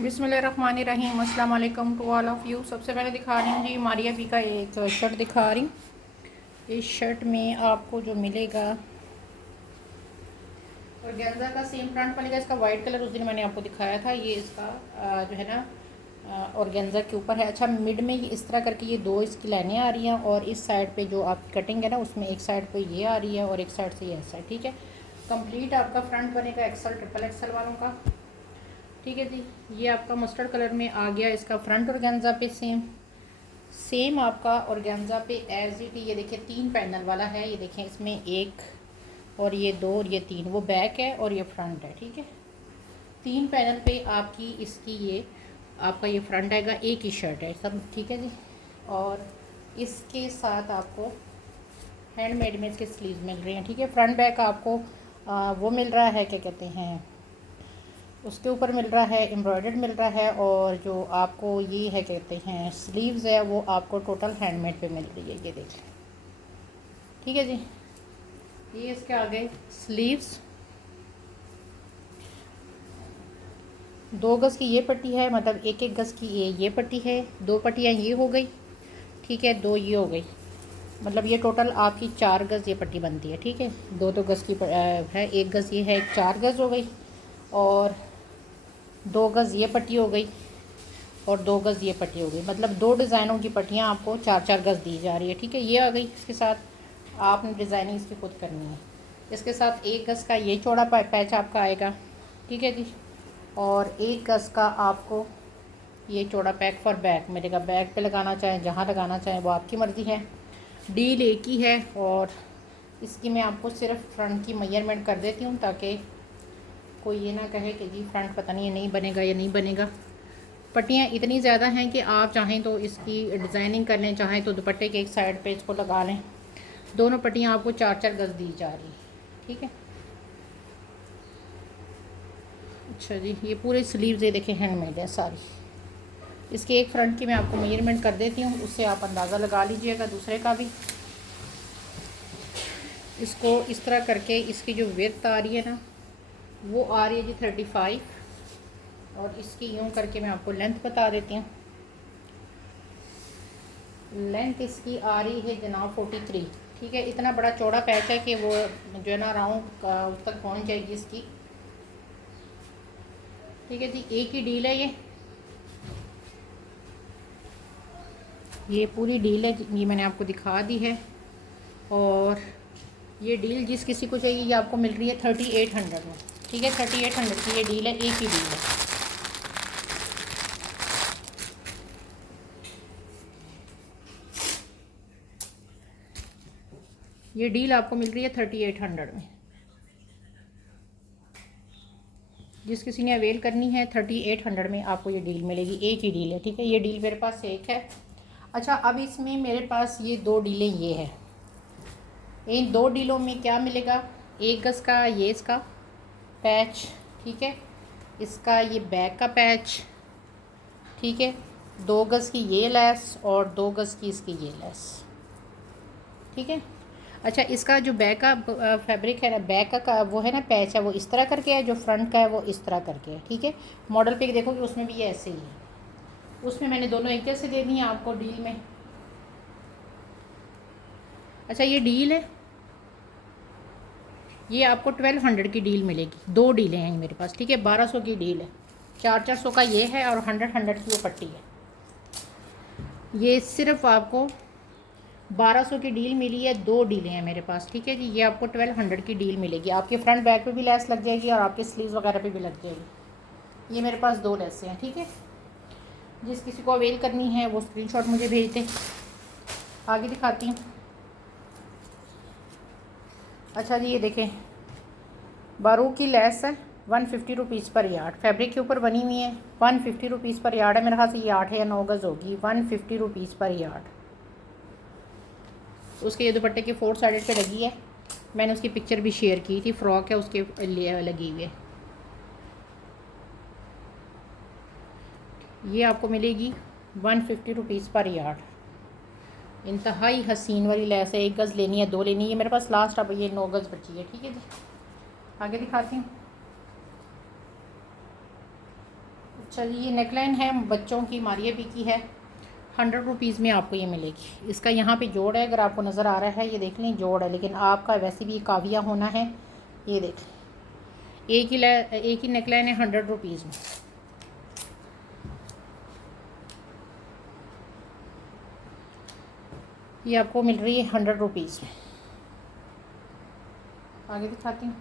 बिस्मिल्लाहिर्रहमानिर्रहीम। अस्सलाम वालेकुम टू ऑल ऑफ़ यू। सबसे पहले दिखा रही हूँ जी मारिया बी का एक शर्ट दिखा रही हूँ। इस शर्ट में आपको जो मिलेगा ऑर्गेन्जा का सेम फ्रंट मिलेगा। इसका वाइट कलर उस दिन मैंने आपको दिखाया था। ये इसका जो है ना ऑर्गेन्जा के ऊपर है। अच्छा, मिड में ये इस तरह करके ये दो इसकी लाइनें आ रही हैं और इस साइड पे जो आपकी कटिंग है ना उसमें एक साइड पे ये आ रही है और एक साइड से ये ऐसा है। ठीक है, कंप्लीट आपका फ्रंट बनेगा एक्सल ट्रिपल एक्सल वालों का। ठीक है जी, ये आपका मस्टर्ड कलर में आ गया इसका फ्रंट ऑर्गेन्जा पे। सेम आपका ऑर्गेन्जा पे एज इट। ये देखिए 3 पैनल वाला है। ये देखें, इसमें एक और ये 2 और ये 3, वो बैक है और ये फ्रंट है। ठीक है, 3 पैनल पे आपकी इसकी ये आपका ये फ्रंट आएगा। एक ही शर्ट है सब। ठीक है जी, और इसके साथ आपको हैंडमेड में इसके स्लीव मिल रही हैं। ठीक है, फ्रंट बैक आपको वो मिल रहा है, क्या कहते हैं, उसके ऊपर मिल रहा है एम्ब्रॉयडर्ड मिल रहा है। और जो आपको ये है कहते हैं स्लीव्स है वो आपको टोटल हैंडमेड पे मिल रही है। ये देखें, ठीक है जी, ये इसके आगे स्लीव्स 2 गज़ की ये पट्टी है, मतलब 1-1 गज़ की ये पट्टी है। 2 पट्टियाँ ये हो गई, ठीक है, 2 ये हो गई, मतलब ये टोटल आपकी 4 गज़ ये पट्टी बनती है। ठीक है, 2-2 गज़ की है, 1 गज़ ये है, 4 गज़ हो गई, और 2 गज़ ये पट्टी हो गई और 2 गज़ ये पट्टी हो गई। मतलब 2 डिज़ाइनों की पट्टियाँ आपको 4-4 गज़ दी जा रही है। ठीक है, ये आ गई। इसके साथ आपने डिज़ाइनिंग इसकी खुद करनी है। इसके साथ 1 गज़ का ये चौड़ा पैच आपका आएगा। ठीक है जी, और 1 गज़ का आपको ये चौड़ा पैक फॉर बैक मिलेगा। बैक पे लगाना चाहें, जहाँ लगाना चाहें वो आपकी मर्ज़ी है। डील एक ही है, और इसकी मैं आपको सिर्फ फ्रंट की मेजरमेंट कर देती हूँ ताकि कोई ये ना कहे कि जी फ्रंट पता नहीं नहीं बनेगा या नहीं बनेगा। पट्टियाँ इतनी ज़्यादा हैं कि आप चाहें तो इसकी डिज़ाइनिंग कर लें, चाहें तो दुपट्टे के एक साइड पे इसको लगा लें। दोनों पट्टियाँ आपको 4-4 गज़ दी जा रही। ठीक है, अच्छा जी, ये पूरे स्लीव्स ये देखें हैंडमेड है सारी। इसके एक फ्रंट की मैं आपको मेजरमेंट कर देती हूँ, उससे आप अंदाज़ा लगा लीजिएगा दूसरे का भी। इसको इस तरह करके इसकी जो विड्थ आ रही है ना वो आ रही है जी 35, और इसकी यूँ करके मैं आपको लेंथ बता देती हूँ। लेंथ इसकी आ रही है जनाब 43। ठीक है, इतना बड़ा चौड़ा पैच है कि वो जो है ना राउंड उस तक पहुँच जाएगी इसकी। ठीक है जी, एक ही डील है ये पूरी डील है, ये मैंने आपको दिखा दी है। और ये डील जिस किसी को चाहिए ये आपको मिल रही है 3800 में। ठीक है, 3800 की ये डील है, एक ही डील है। ये डील आपको मिल रही है 3800 में। जिस किसी ने अवेल करनी है 3800 में आपको ये डील मिलेगी, एक ही डील है। ठीक है, ये डील मेरे पास एक है। अच्छा, अब इसमें मेरे पास ये 2 डीलें ये है। इन 2 डीलों में क्या मिलेगा, 1 गज़ का ये इसका पैच, ठीक है, इसका ये बैक का पैच, ठीक है, 2 गज़ की ये लेस और 2 गज़ की इसकी ये लेस। ठीक है, अच्छा, इसका जो बैक का फैब्रिक है ना, बैक का वो है ना पैच है, वो इस तरह करके है, जो फ्रंट का है वो इस तरह करके है। ठीक है, मॉडल पे देखोगे उसमें भी ये ऐसे ही है। उसमें मैंने दोनों एक जैसे दे दी हैं आपको डील में। अच्छा, ये डील है, ये आपको 1200 की डील मिलेगी। 2 डीलें हैं मेरे पास। ठीक है, 1200 की डील है, 400 का ये है और 100 की वो पट्टी है। ये सिर्फ आपको 1200 की डील मिली है। 2 डीलें हैं मेरे पास। ठीक है जी, ये आपको 1200 की डील मिलेगी। आपके फ्रंट बैक पे भी लेस लग जाएगी और आपके स्लीव्स वगैरह पे भी लग जाएगी। ये मेरे पास 2 लेसें हैं। ठीक है, जिस किसी को अवेल करनी है वो स्क्रीनशॉट मुझे भेज दें। आगे दिखाती हूँ। अच्छा जी, ये देखें, बारू की लेस है 150 रुपीज़ पर यार्ड, फैब्रिक के ऊपर बनी हुई है। 150 रुपीज़ पर यार्ड है। मेरे ख्याल से ये 8 या 9 गज़ होगी। 150 रुपीज़ पर यार्ड। उसके ये दुपट्टे के 4 साइड पे लगी है। मैंने उसकी पिक्चर भी शेयर की थी, फ्रॉक है उसके लिए लगी हुई है। ये आपको मिलेगी 150 रुपीज़ पर यार्ड। इंतहाई हसीन वाली लेस है। 1 गज़ लेनी है, 2 लेनी है, मेरे पास लास्ट अब ये 9 गज़ बची है। ठीक है जी, आगे दिखाती हूँ। चलिए ये नेकलाइन है बच्चों की, मारिया बी की है। 100 रुपीज़ में आपको ये मिलेगी। इसका यहाँ पे जोड़ है, अगर आपको नज़र आ रहा है, ये देख लें जोड़ है, लेकिन आपका वैसे भी काविया होना है। ये देख लें, एक ही नेकलाइन है 100 रुपीज़ में। ये आपको मिल रही है 100 रुपीज़ में। आगे दिखाती हूँ।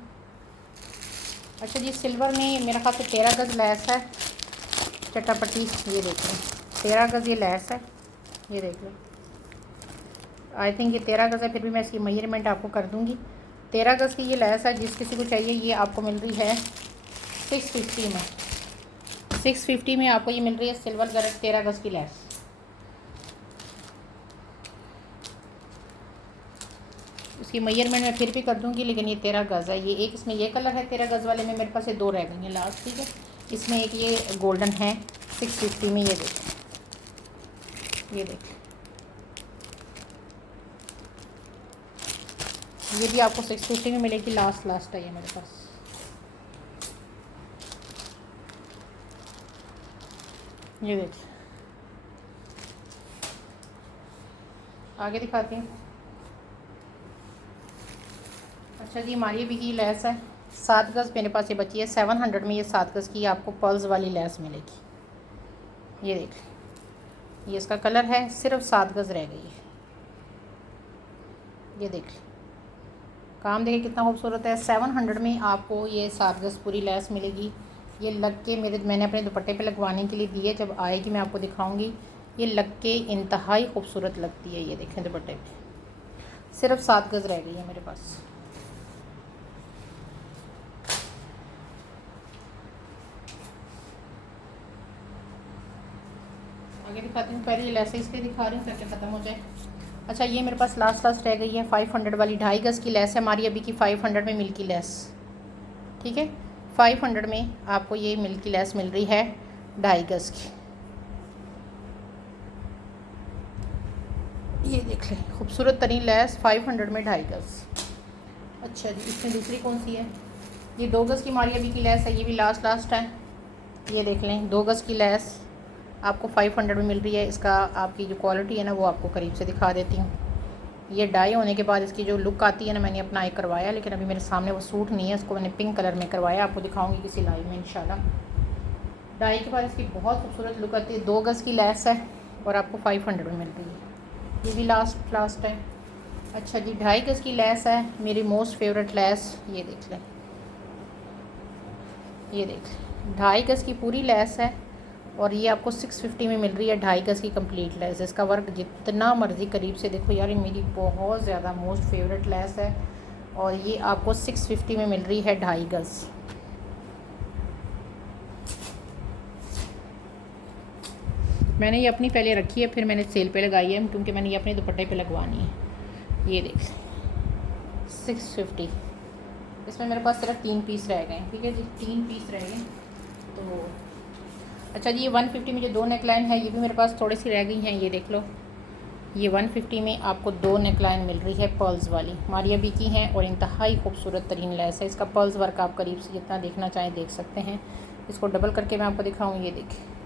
अच्छा जी, सिल्वर में मेरा ख्याल से 13 गज़ लैस है, चटापट्टी। ये देख लें 13 गज़ ये लैस है, ये देख लें। आई थिंक ये 13 गज़ है, फिर भी मैं इसकी मेजरमेंट आपको कर दूँगी। 13 गज़ की ये लैस है, जिस किसी को चाहिए ये आपको मिल रही है 650 में। 650 में आपको ये मिल रही है सिल्वर गज 13 गज़ की लैस। इसकी मेजरमेंट मैं फिर भी कर दूँगी, लेकिन ये 13 गज़ है। ये एक इसमें ये कलर है 13 गज़ वाले में, मेरे पास ये 2 रह गई हैं लास्ट, ठीक है। इसमें एक ये गोल्डन है 650 में, ये देखें, ये देखें, ये भी आपको 650 में मिलेगी। लास्ट है ये मेरे पास। ये देखिए, आगे दिखाती हूँ। अच्छा जी, हमारी भी की लैस है 7 गज़ मेरे पास ये बची है 700 में। ये 7 गज़ की आपको पर्ल्स वाली लैस मिलेगी। ये देख, ये इसका कलर है, सिर्फ 7 गज़ रह गई है। ये देख, काम देखिए कितना खूबसूरत है। 700 में आपको ये 7 गज़ पूरी लैस मिलेगी। ये लग के मैंने अपने दुपट्टे पे लगवाने के लिए दी है, जब आएगी मैं आपको दिखाऊंगी। ये लग के इंतहाई खूबसूरत लगती है। ये देखें दुपट्टे पे सिर्फ 7 गज़ रह गई है मेरे पास। आगे दिखाती हूँ, पहले ये लैस इसलिए दिखा रही हूँ ताकि ख़त्म हो जाए। अच्छा, ये मेरे पास लास्ट रह गई है 500 वाली 2.5 गज़ की लैस है हमारी अभी की, 500 में मिल्की लैस, ठीक है। 500 में आपको ये मिल्की लैस मिल रही है 2.5 गज़ की। ये देख लें, खूबसूरत तरीन लैस 500 में 2.5 गज़। अच्छा जी, इसमें दूसरी कौन सी है? ये 2 गज़ की हमारी अभी की लैस है, ये भी लास्ट है। ये देख लें 2 गज़ की लैस आपको 500 में मिल रही है। इसका आपकी जो क्वालिटी है ना, वो आपको करीब से दिखा देती हूँ। ये डाई होने के बाद इसकी जो लुक आती है ना, मैंने अपना एक करवाया, लेकिन अभी मेरे सामने वो सूट नहीं है, उसको मैंने पिंक कलर में करवाया। आपको दिखाऊंगी किसी लाइव में इंशाल्लाह। डाई के बाद इसकी बहुत खूबसूरत लुक आती है। 2 गज़ की लैस है और आपको 500 में मिल रही है। ये भी लास्ट है। अच्छा जी, 2.5 गज़ की लैस है, मेरी मोस्ट फेवरेट लैस। ये देख लें, ये देख लें 2.5 गज़ की पूरी लैस है और ये आपको 650 में मिल रही है 2.5 गज़ की कंप्लीट लैस। इसका वर्क जितना मर्ज़ी करीब से देखो यार, ये मेरी बहुत ज़्यादा मोस्ट फेवरेट लैस है और ये आपको 650 में मिल रही है 2.5 गज़। मैंने ये अपनी पहले रखी है, फिर मैंने सेल पे लगाई है, क्योंकि मैंने ये अपने दुपट्टे पे लगवानी है। ये देख 650, इसमें मेरे पास सिर्फ 3 पीस रह गए, ठीक है जी, 3 पीस रह गए। तो अच्छा जी, ये 150 में जो 2 नेकलाइन है, ये भी मेरे पास थोड़ी सी रह गई हैं। ये देख लो, ये 150 में आपको 2 नेकलाइन मिल रही है पर्ल्स वाली, मारिया बी की हैं और इंतहाई खूबसूरत तरीन लैस है। इसका पर्ल्स वर्क आप करीब से जितना देखना चाहें देख सकते हैं। इसको डबल करके मैं आपको दिखाऊँ। ये देखें,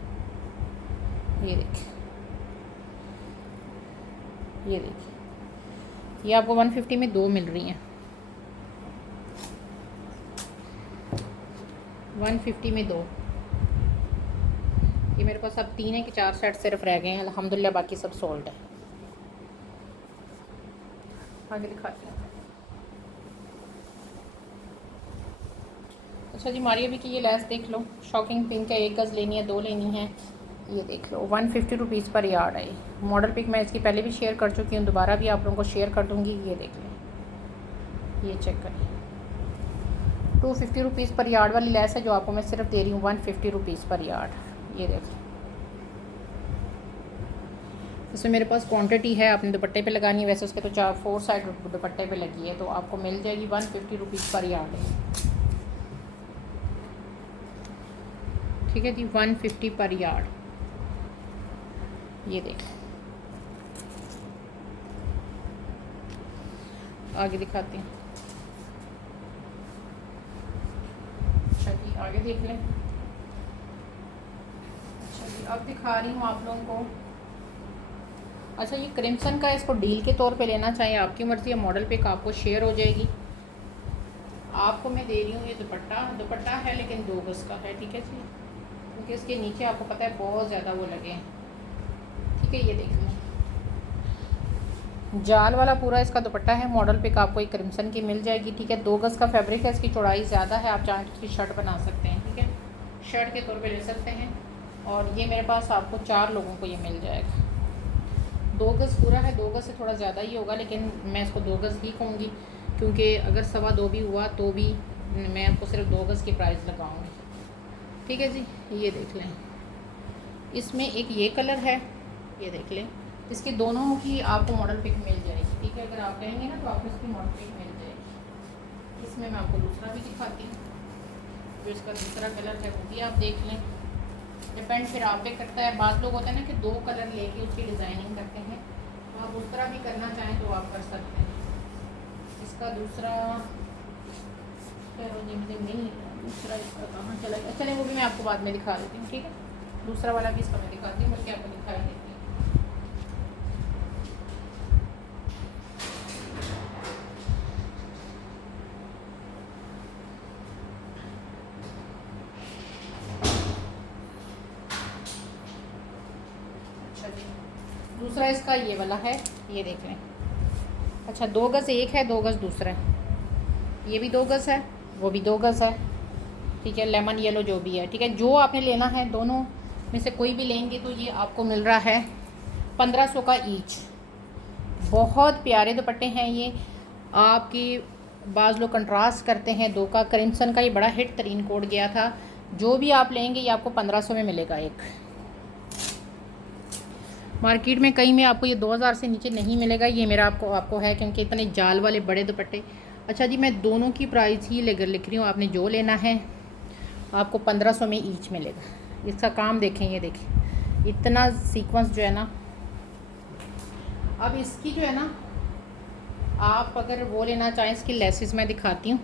ये देखें, ये देखिए, ये आपको 150 में 2 मिल रही हैं। 150 में 2। ये मेरे पास अब 3 है कि 4 सेट सिर्फ रह गए हैं अल्हम्दुलिल्लाह, बाकी सब सोल्ड है। आगे दिखाती हूँ। अच्छा जी, मारिया भी की ये लैस देख लो, शॉकिंग पिंक है। 1 गज़ लेनी है, 2 लेनी है। ये देख लो 150 रुपीज़ पर यार्ड है। मॉडल पिक मैं इसकी पहले भी शेयर कर चुकी हूँ, दोबारा भी आप लोगों को शेयर कर दूँगी। ये देख लें, ये चेक करें, 250 रुपीज़ पर यार्ड वाली लैस है, जो आपको मैं सिर्फ दे रही हूँ 150 रुपीज़ पर यार्ड। ये देख, इसमें मेरे पास क्वांटिटी है, आपने दुपट्टे पे लगानी है, वैसे उसके तो 4 साइड दुपट्टे पे लगी है, तो आपको मिल जाएगी 150 रुपीज़ पर यार्ड है, ठीक है जी, 150 पर यार्ड। ये देख, आगे दिखाते हैं। अच्छा जी, आगे देख लें। जी अब दिखा रही हूँ आप लोगों को। अच्छा ये क्रिम्सन का, इसको डील के तौर पे लेना चाहिए, आपकी मर्ज़ी है। मॉडल पिक आपको शेयर हो जाएगी। आपको मैं दे रही हूँ ये दुपट्टा है लेकिन 2 गज़ का है, ठीक है जी, क्योंकि इसके नीचे आपको पता है बहुत ज़्यादा वो लगे हैं, ठीक है। ये देख लें, जाल वाला पूरा इसका दुपट्टा है। मॉडल पिक आपको एक क्रिम्सन की मिल जाएगी, ठीक है। 2 गज़ का फैब्रिक है, इसकी चौड़ाई ज़्यादा है, आप चाहें तो इसकी शर्ट बना सकते हैं, ठीक है, शर्ट के तौर पे ले सकते हैं। और ये मेरे पास आपको 4 लोगों को ये मिल जाएगा। 2 गज़ पूरा है, 2 गज़ से थोड़ा ज़्यादा ही होगा, लेकिन मैं इसको 2 गज़ ही कहूँगी, क्योंकि अगर 2.25 भी हुआ तो भी मैं आपको सिर्फ 2 गज़ की प्राइस लगाऊँगी, ठीक है जी। ये देख लें, इसमें एक ये कलर है, ये देख लें, इसके दोनों की आपको मॉडल पिक मिल जाएगी, ठीक है। अगर आप कहेंगे ना तो आपको इसकी मॉडल पिक मिल जाएगी। इसमें मैं आपको दूसरा भी दिखाती हूँ, जो इसका दूसरा कलर है वो भी आप देख लें। डिपेंड फिर आप पे करता है। बात लोग होते हैं ना कि 2 कलर लेके उसकी डिज़ाइनिंग करते हैं, तो आप उस तरह भी करना चाहें तो आप कर सकते हैं। इसका दूसरा जी मुझे मिल नहीं रहा, दूसरा इसका कहाँ चला गया, चले वो भी मैं आपको बाद में दिखा देती हूँ, ठीक है। दूसरा वाला भी इसका मैं दिखाती हूँ, बल्कि आपको दिखाई देती हूँ। अच्छा जी, दूसरा इसका ये वाला है, ये देख लें। अच्छा 2 गज़ एक है, 2 गज़ दूसरा है, ये भी 2 गज़ है, वो भी 2 गज़ है, ठीक है। लेमन येलो जो भी है, ठीक है। जो आपने लेना है दोनों में से कोई भी लेंगे तो ये आपको मिल रहा है 1500 का ईच। बहुत प्यारे दुपट्टे हैं ये आपकी। बाज़ लोग कंट्रास्ट करते हैं 2 का, क्रिम्सन का ये बड़ा हिट तरीन कोड गया था। जो भी आप लेंगे ये आपको 1500 में मिलेगा एक। मार्केट में कहीं में आपको ये 2000 से नीचे नहीं मिलेगा। ये मेरा आपको है, क्योंकि इतने जाल वाले बड़े दुपट्टे। अच्छा जी, मैं दोनों की प्राइस ही लिख रही हूँ, आपने जो लेना है आपको 1500 में ईच मिलेगा। इसका काम देखें, ये देखें इतना सीक्वेंस जो है ना। अब इसकी जो है ना, आप अगर वो लेना चाहें, इसकी लेसेस मैं दिखाती हूँ।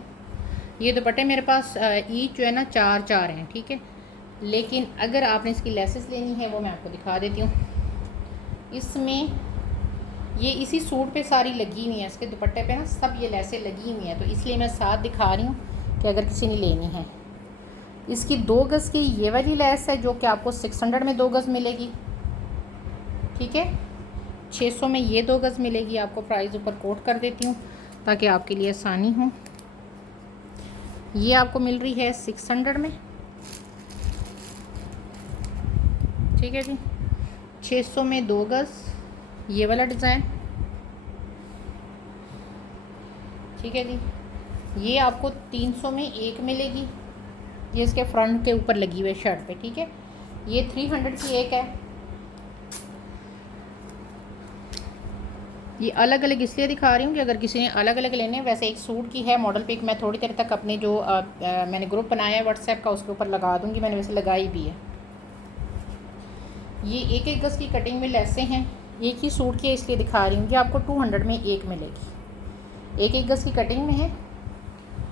ये दुपट्टे मेरे पास ईच जो है ना 4 हैं, ठीक है। लेकिन अगर आपने इसकी लेसेस लेनी है वो मैं आपको दिखा देती हूँ। इसमें ये इसी सूट पे सारी लगी हुई हैं, इसके दुपट्टे पे ना सब ये लेसें लगी हुई हैं, तो इसलिए मैं साथ दिखा रही हूँ कि अगर किसी ने लेनी है। इसकी 2 गज़ की ये वाली लेस है जो कि आपको 600 में 2 गज़ मिलेगी, ठीक है। 600 में ये 2 गज़ मिलेगी आपको। प्राइस ऊपर कोट कर देती हूँ ताकि आपके लिए आसानी हो। ये आपको मिल रही है 600 में, ठीक है जी। 600 में 2 गज़ ये वाला डिज़ाइन, ठीक है जी। ये आपको 300 में एक मिलेगी, ये इसके फ्रंट के ऊपर लगी हुई है शर्ट पे, ठीक है। ये 300 की एक है। ये अलग अलग इसलिए दिखा रही हूँ कि अगर किसी ने अलग अलग लेने, वैसे एक सूट की है मॉडल पिक मैं थोड़ी देर तक अपने जो मैंने ग्रुप बनाया है व्हाट्सएप का उसके ऊपर लगा दूँगी, मैंने वैसे लगाई भी है। ये 1-1 गज़ की कटिंग में लेसें हैं, एक ही सूट की है इसलिए दिखा रही हूँ। कि आपको 200 में एक मिलेगी, 1-1 गज़ की कटिंग में है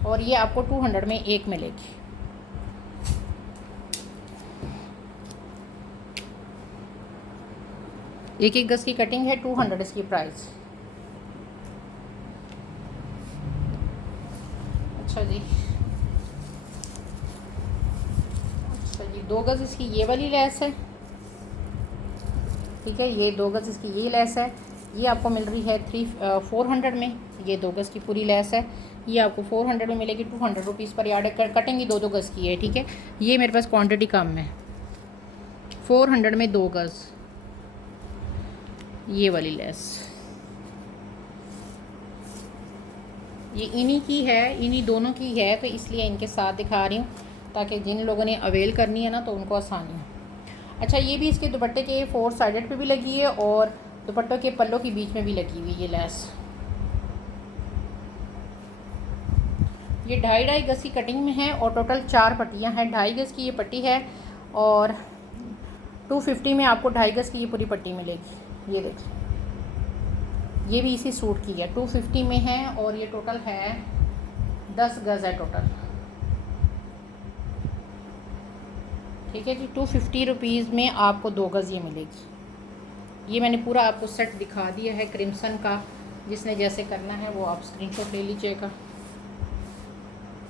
और ये आपको 200 में एक मिलेगी। एक 1 गज़ की कटिंग है, 200 इसकी प्राइस। अच्छा जी, अच्छा जी 2 गज़ इसकी ये वाली लेस है, ठीक है। ये 2 गज़ इसकी ये लेस है, ये आपको मिल रही है 400 में। ये 2 गज़ की पूरी लेस है, ये आपको 400 में मिलेगी। 200 रुपीज़ पर यार्ड कटेंगी, 2-2 गज़ की है, ठीक है। ये मेरे पास क्वांटिटी कम है। 400 में 2 गज़ ये वाली लेस, ये इन्हीं की है, इन्हीं दोनों की है, तो इसलिए इनके साथ दिखा रही हूँ ताकि जिन लोगों ने अवेल करनी है ना तो उनको आसानी हो। अच्छा ये भी इसके दुपट्टे के 4 साइडेड पे भी लगी है और दुपट्टों के पल्लों के बीच में भी लगी हुई ये लेस। ये 2.5 गज़ की कटिंग में है और टोटल 4 पट्टियाँ हैं। 2.5 गज़ की ये पट्टी है और 250 में आपको 2.5 गज़ की ये पूरी पट्टी मिलेगी। ये देखिए, ये भी इसी सूट की है, 250 में है और ये टोटल है 10 गज़ है टोटल, ठीक है जी। 250 रुपीज़ में आपको 2 गज़ ये मिलेगी। ये मैंने पूरा आपको सेट दिखा दिया है क्रिम्सन का। जिसने जैसे करना है वो आप स्क्रीनशॉट ले लीजिएगा,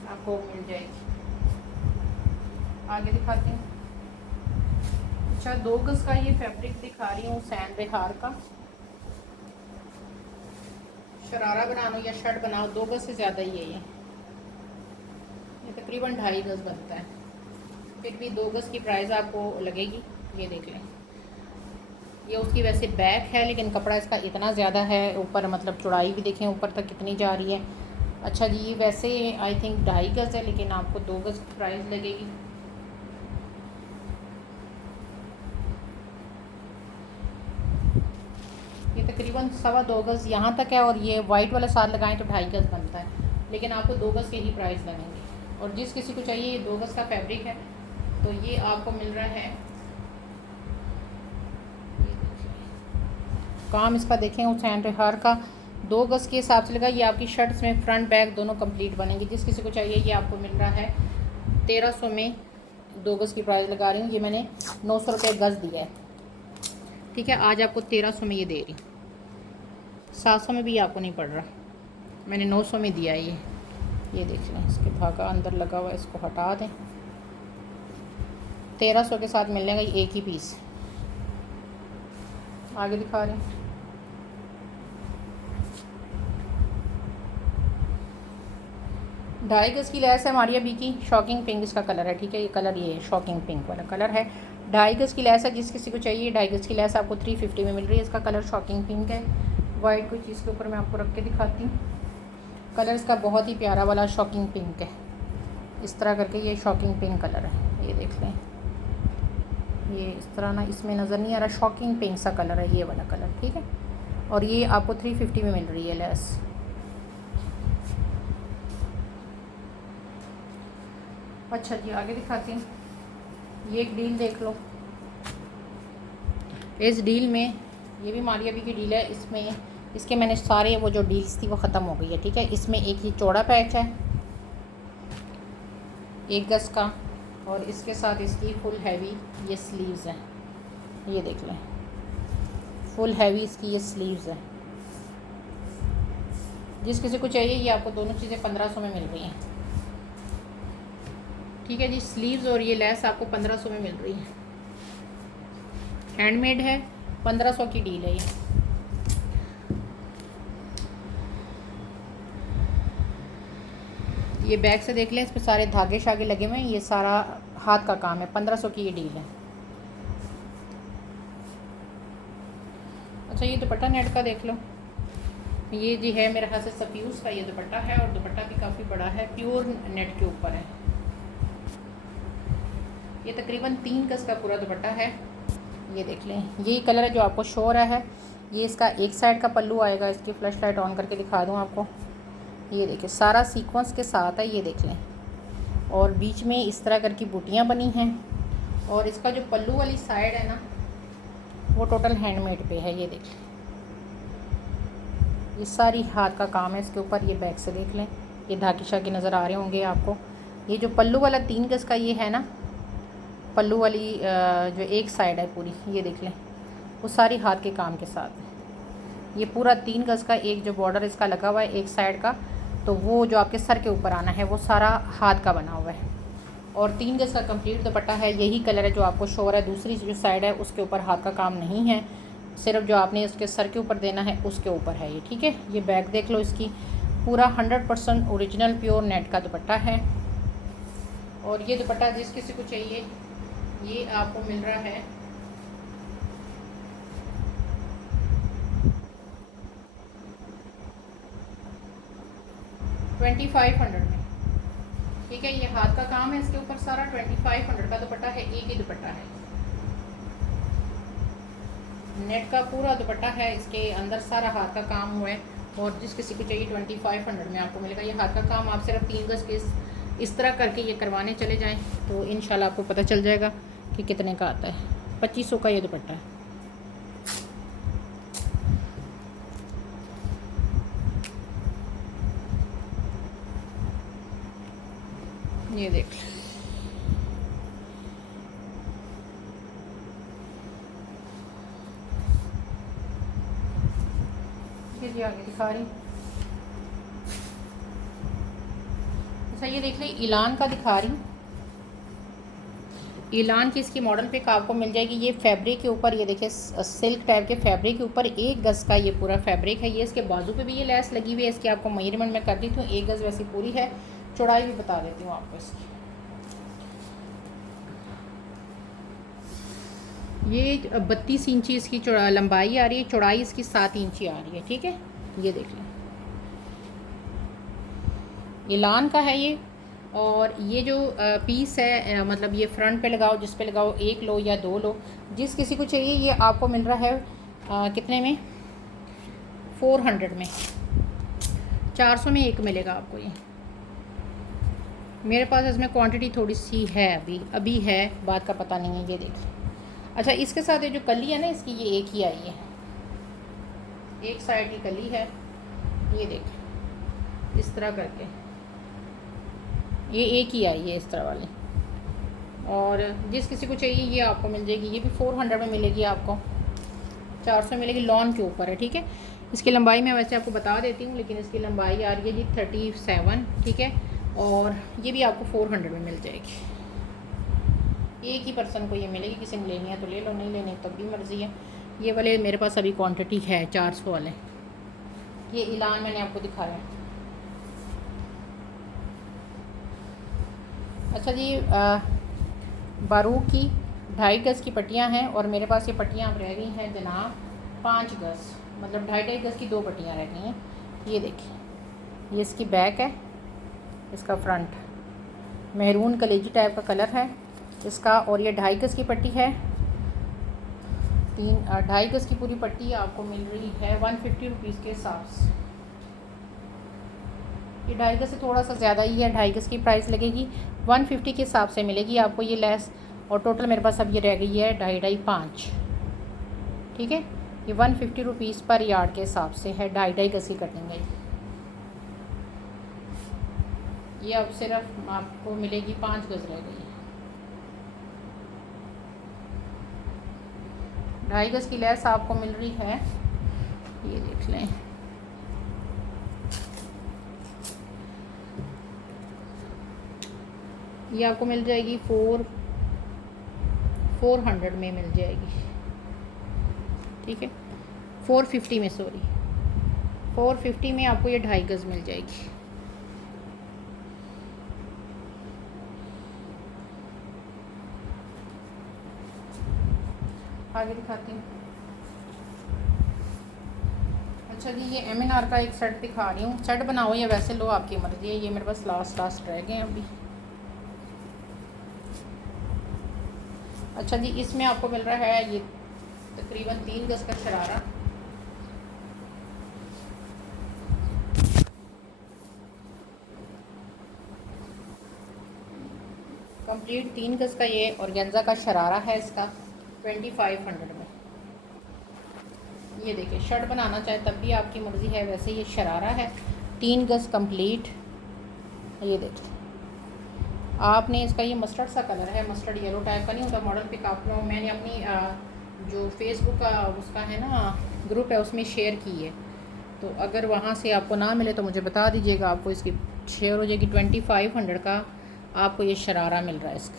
आपको मिल जाएगी। आगे दिखाती हूँ। अच्छा, 2 गज़ का ये फैब्रिक दिखा रही हूँ सैन बिहार का। शरारा बनाओ या शर्ट बनाओ, 2 गज़ से ज़्यादा ही है ये तकरीबन 2.5 गज़ बनता है। फिर भी 2 गज़ की प्राइस आपको लगेगी। ये देख लें, ये उसकी वैसे बैक है लेकिन कपड़ा इसका इतना ज़्यादा है ऊपर, मतलब चौड़ाई भी देखें ऊपर तक कितनी जा रही है। अच्छा जी, वैसे आई थिंक 2.5 गज़ है लेकिन आपको 2 गज़ की प्राइस लगेगी। ये तकरीबन 2.25 गज़ यहाँ तक है, और ये वाइट वाला साथ लगाएं तो 2.5 गज़ बनता है, लेकिन आपको 2 गज़ के ही प्राइस लगेंगे। और जिस किसी को चाहिए ये 2 गज़ का फैब्रिक है तो ये आपको मिल रहा है, काम इसका देखें हुसैन रिहार का 2 गज़ के हिसाब से लगा। ये आपकी शर्ट्स में फ्रंट बैक दोनों कंप्लीट बनेंगे। जिस किसी को चाहिए ये आपको मिल रहा है 1300 में। 2 गज़ की प्राइस लगा रही हूँ, ये मैंने 900 रुपये गज़ दिया है। ठीक है, आज आपको 1300 में ये दे रही, 700 में भी आपको नहीं पड़ रहा, मैंने 900 में दिया है ये देख लें। इसके धागा अंदर लगा हुआ है, इसको हटा दें। 1300 के साथ मिल जाएगा एक ही पीस। आगे दिखा रहे हैं। 2.5 गज़ की लैस है मारिया बी की, शॉकिंग पिंक इसका कलर है। ठीक है, ये कलर ये शॉकिंग पिंक वाला कलर है। 2.5 गज़ की लैस है, जिस किसी को चाहिए 2.5 गज़ की लैस आपको 350 में मिल रही है। इसका कलर शॉकिंग पिंक है। वाइट कोई चीज़ के ऊपर मैं आपको रख के दिखाती हूँ। कलर इसका बहुत ही प्यारा वाला शॉकिंग पिंक है। इस तरह करके ये शॉकिंग पिंक कलर है, ये देख लें। ये इस तरह ना इसमें नज़र नहीं आ रहा, शॉकिंग पिंक सा कलर है ये वाला कलर। ठीक है, और ये आपको 350 में मिल रही है लैस। अच्छा जी, आगे दिखाती हूँ। ये एक डील देख लो। इस डील में, ये भी मारिया बी की डील है, इसमें इसके मैंने सारे वो जो डील्स थी वो ख़त्म हो गई है। ठीक है, इसमें एक ये चौड़ा पैच है 1 गज़ का, और इसके साथ इसकी फुल हैवी ये स्लीव्स हैं। ये देख लें, फुल हैवी इसकी ये स्लीव्स है। जिस किसी को चाहिए ये आपको दोनों चीज़ें 1500 में मिल रही हैं। ठीक है जी, स्लीव्स और ये लेस आपको 1500 में मिल रही है। हैंडमेड है, 1500 की डील है ये। ये बैक से देख लें, इस पर सारे धागे शागे लगे हुए हैं, ये सारा हाथ का काम है। 1500 की ये डील है। अच्छा, ये दुपट्टा नेट का देख लो। ये जी है मेरे ख्याल से सफ्यूज़ का ये दुपट्टा है, और दुपट्टा भी काफ़ी बड़ा है, प्योर नेट के ऊपर है। ये तकरीबन 3 गज़ का पूरा दुपट्टा है। ये देख लें, यही कलर है जो आपको शो हो रहा है। ये इसका एक साइड का पल्लू आएगा। इसकी फ्लैश लाइट ऑन करके दिखा दूँ आपको। ये देखिए, सारा सीक्वेंस के साथ है, ये देख लें। और बीच में इस तरह करके बूटियाँ बनी हैं। और इसका जो पल्लू वाली साइड है ना, वो टोटल हैंडमेड पे है। ये देख लें, ये सारी हाथ का काम है इसके ऊपर। ये बैक से देख लें, ये धागे शागे नज़र आ रहे होंगे आपको। ये जो पल्लू वाला 3 गज़ का ये है ना, पल्लू वाली जो एक साइड है पूरी, ये देख लें, वो सारी हाथ के काम के साथ। ये पूरा 3 गज़ का एक जो बॉर्डर इसका लगा हुआ है एक साइड का, तो वो जो आपके सर के ऊपर आना है वो सारा हाथ का बना हुआ है। और 3 गज़ का कंप्लीट दुपट्टा है। यही कलर है जो आपको शो हो रहा है। दूसरी जो साइड है उसके ऊपर हाथ का काम नहीं है, सिर्फ जो आपने उसके सर के ऊपर देना है उसके ऊपर है ये। ठीक है, ये बैक देख लो इसकी, पूरा 100% ओरिजिनल प्योर नेट का दुपट्टा है। और ये दुपट्टा जिस किसी को चाहिए ये आपको मिल रहा है 2500 में। ठीक है, ये हाथ का काम है इसके ऊपर सारा। 2500 का दुपट्टा है, एक ही दुपट्टा है, नेट का पूरा दुपट्टा है। इसके अंदर सारा हाथ का काम हुआ है। और जिस किसी को चाहिए 2500 में आपको मिलेगा। ये हाथ का काम आप सिर्फ 3 गज़ के इस तरह करके ये करवाने चले जाएं तो इंशाल्लाह आपको पता चल जाएगा कि कितने का आता है। 2500 का ये दुपट्टा है। ये देख, जी आगे दिखा रही। अच्छा ये देख लें, ईलान का दिखा रही हूँ। ईलान की इसकी मॉडल पिक आपको मिल जाएगी। ये फैब्रिक के ऊपर, ये देखिए सिल्क टाइप के फैब्रिक के ऊपर 1 गज़ का ये पूरा फैब्रिक है। ये इसके बाजू पे भी ये लेस लगी हुई है। इसकी आपको मेजरमेंट मैं कर देती हूँ, 1 गज़ वैसी पूरी है। चौड़ाई भी बता देती हूँ आपको इसकी। ये 32 इंची इसकी लंबाई आ रही है, चौड़ाई इसकी 7 इंची आ रही है। ठीक है, ये देख लें, ईलान का है ये। और ये जो पीस है, मतलब ये फ्रंट पे लगाओ, जिस पे लगाओ, 1 लो या 2 लो, जिस किसी को चाहिए। ये आपको मिल रहा है कितने में? 400 में, 400 में एक मिलेगा आपको ये। मेरे पास इसमें क्वांटिटी थोड़ी सी है, अभी है, बात का पता नहीं है। ये देखिए। अच्छा, इसके साथ ये जो कली है ना इसकी, ये एक ही आई है, एक साइड की कली है। ये देखिए इस तरह करके, ये एक ही आई है इस तरह वाली। और जिस किसी को चाहिए ये आपको मिल जाएगी। ये भी 400 में मिलेगी आपको, 400 मिलेगी। लॉन के ऊपर है। ठीक है, इसकी लंबाई मैं वैसे आपको बता देती हूँ, लेकिन इसकी लंबाई आ रही है जी 37। ठीक है, और ये भी आपको 400 में मिल जाएगी। एक ही पर्सन को ये मिलेगी। किसी ने लेनी है तो ले लो, नहीं लेनी तब भी मर्ज़ी है। ये वाले मेरे पास अभी क्वांटिटी है 400 वाले। ये ईलान मैंने आपको दिखाया। अच्छा जी, बारूक की 2.5 गज़ की पट्टियाँ हैं, और मेरे पास ये पट्टियाँ अब रह गई हैं जनाब 5 गज़, मतलब 2.5 गज़ की 2 पट्टियाँ रह गई हैं। ये देखिए, ये इसकी बैक है, इसका फ्रंट मेहरून कलेजी टाइप का कलर है इसका। और ये 2.5 गज़ की पट्टी है। 2.5 गज़ की पूरी पट्टी आपको मिल रही है 150 रुपीज़ के हिसाब से। ये 2.5 गज़ से थोड़ा सा ज़्यादा ही है। 2.5 गज़ की प्राइस लगेगी 150 के हिसाब से मिलेगी आपको ये लेस। और टोटल मेरे पास अब ये रह गई है 2.5 5। ठीक है, ये 150 रुपीज़ पर यार्ड के हिसाब से है। 2.5 गज़ की कटिंग है। ये अब सिर्फ आपको मिलेगी 5 गज़ रह गई है। 2.5 गज़ की लेस आपको मिल रही है, ये देख लें। ये आपको मिल जाएगी 400 में मिल जाएगी। ठीक है, 450 में, सॉरी 450 में आपको ये 2.5 गज़ मिल जाएगी। आगे दिखाती हूँ। अच्छा जी, ये MNR का एक सेट दिखा रही हूँ। सेट बनाओ या वैसे लो, आपकी मर्ज़ी है। ये मेरे पास लास्ट रह गए हैं अभी। अच्छा जी, इसमें आपको मिल रहा है ये तकरीबन 3 गज़ का शरारा। कंप्लीट 3 गज़ का ये ऑर्गेन्जा का शरारा है इसका 2500 में। ये देखिए, शर्ट बनाना चाहे तब भी आपकी मर्ज़ी है, वैसे ये शरारा है 3 गज़ कंप्लीट। ये देखिए, आपने इसका ये मस्टर्ड सा कलर है, मस्टर्ड येलो टाइप का नहीं होता। मॉडल पिक आपको मैंने अपनी जो फेसबुक का उसका है ना ग्रुप है, उसमें शेयर की है। तो अगर वहाँ से आपको ना मिले तो मुझे बता दीजिएगा, आपको इसकी शेयर हो जाएगी। 2500 का आपको ये शरारा मिल रहा है इसका।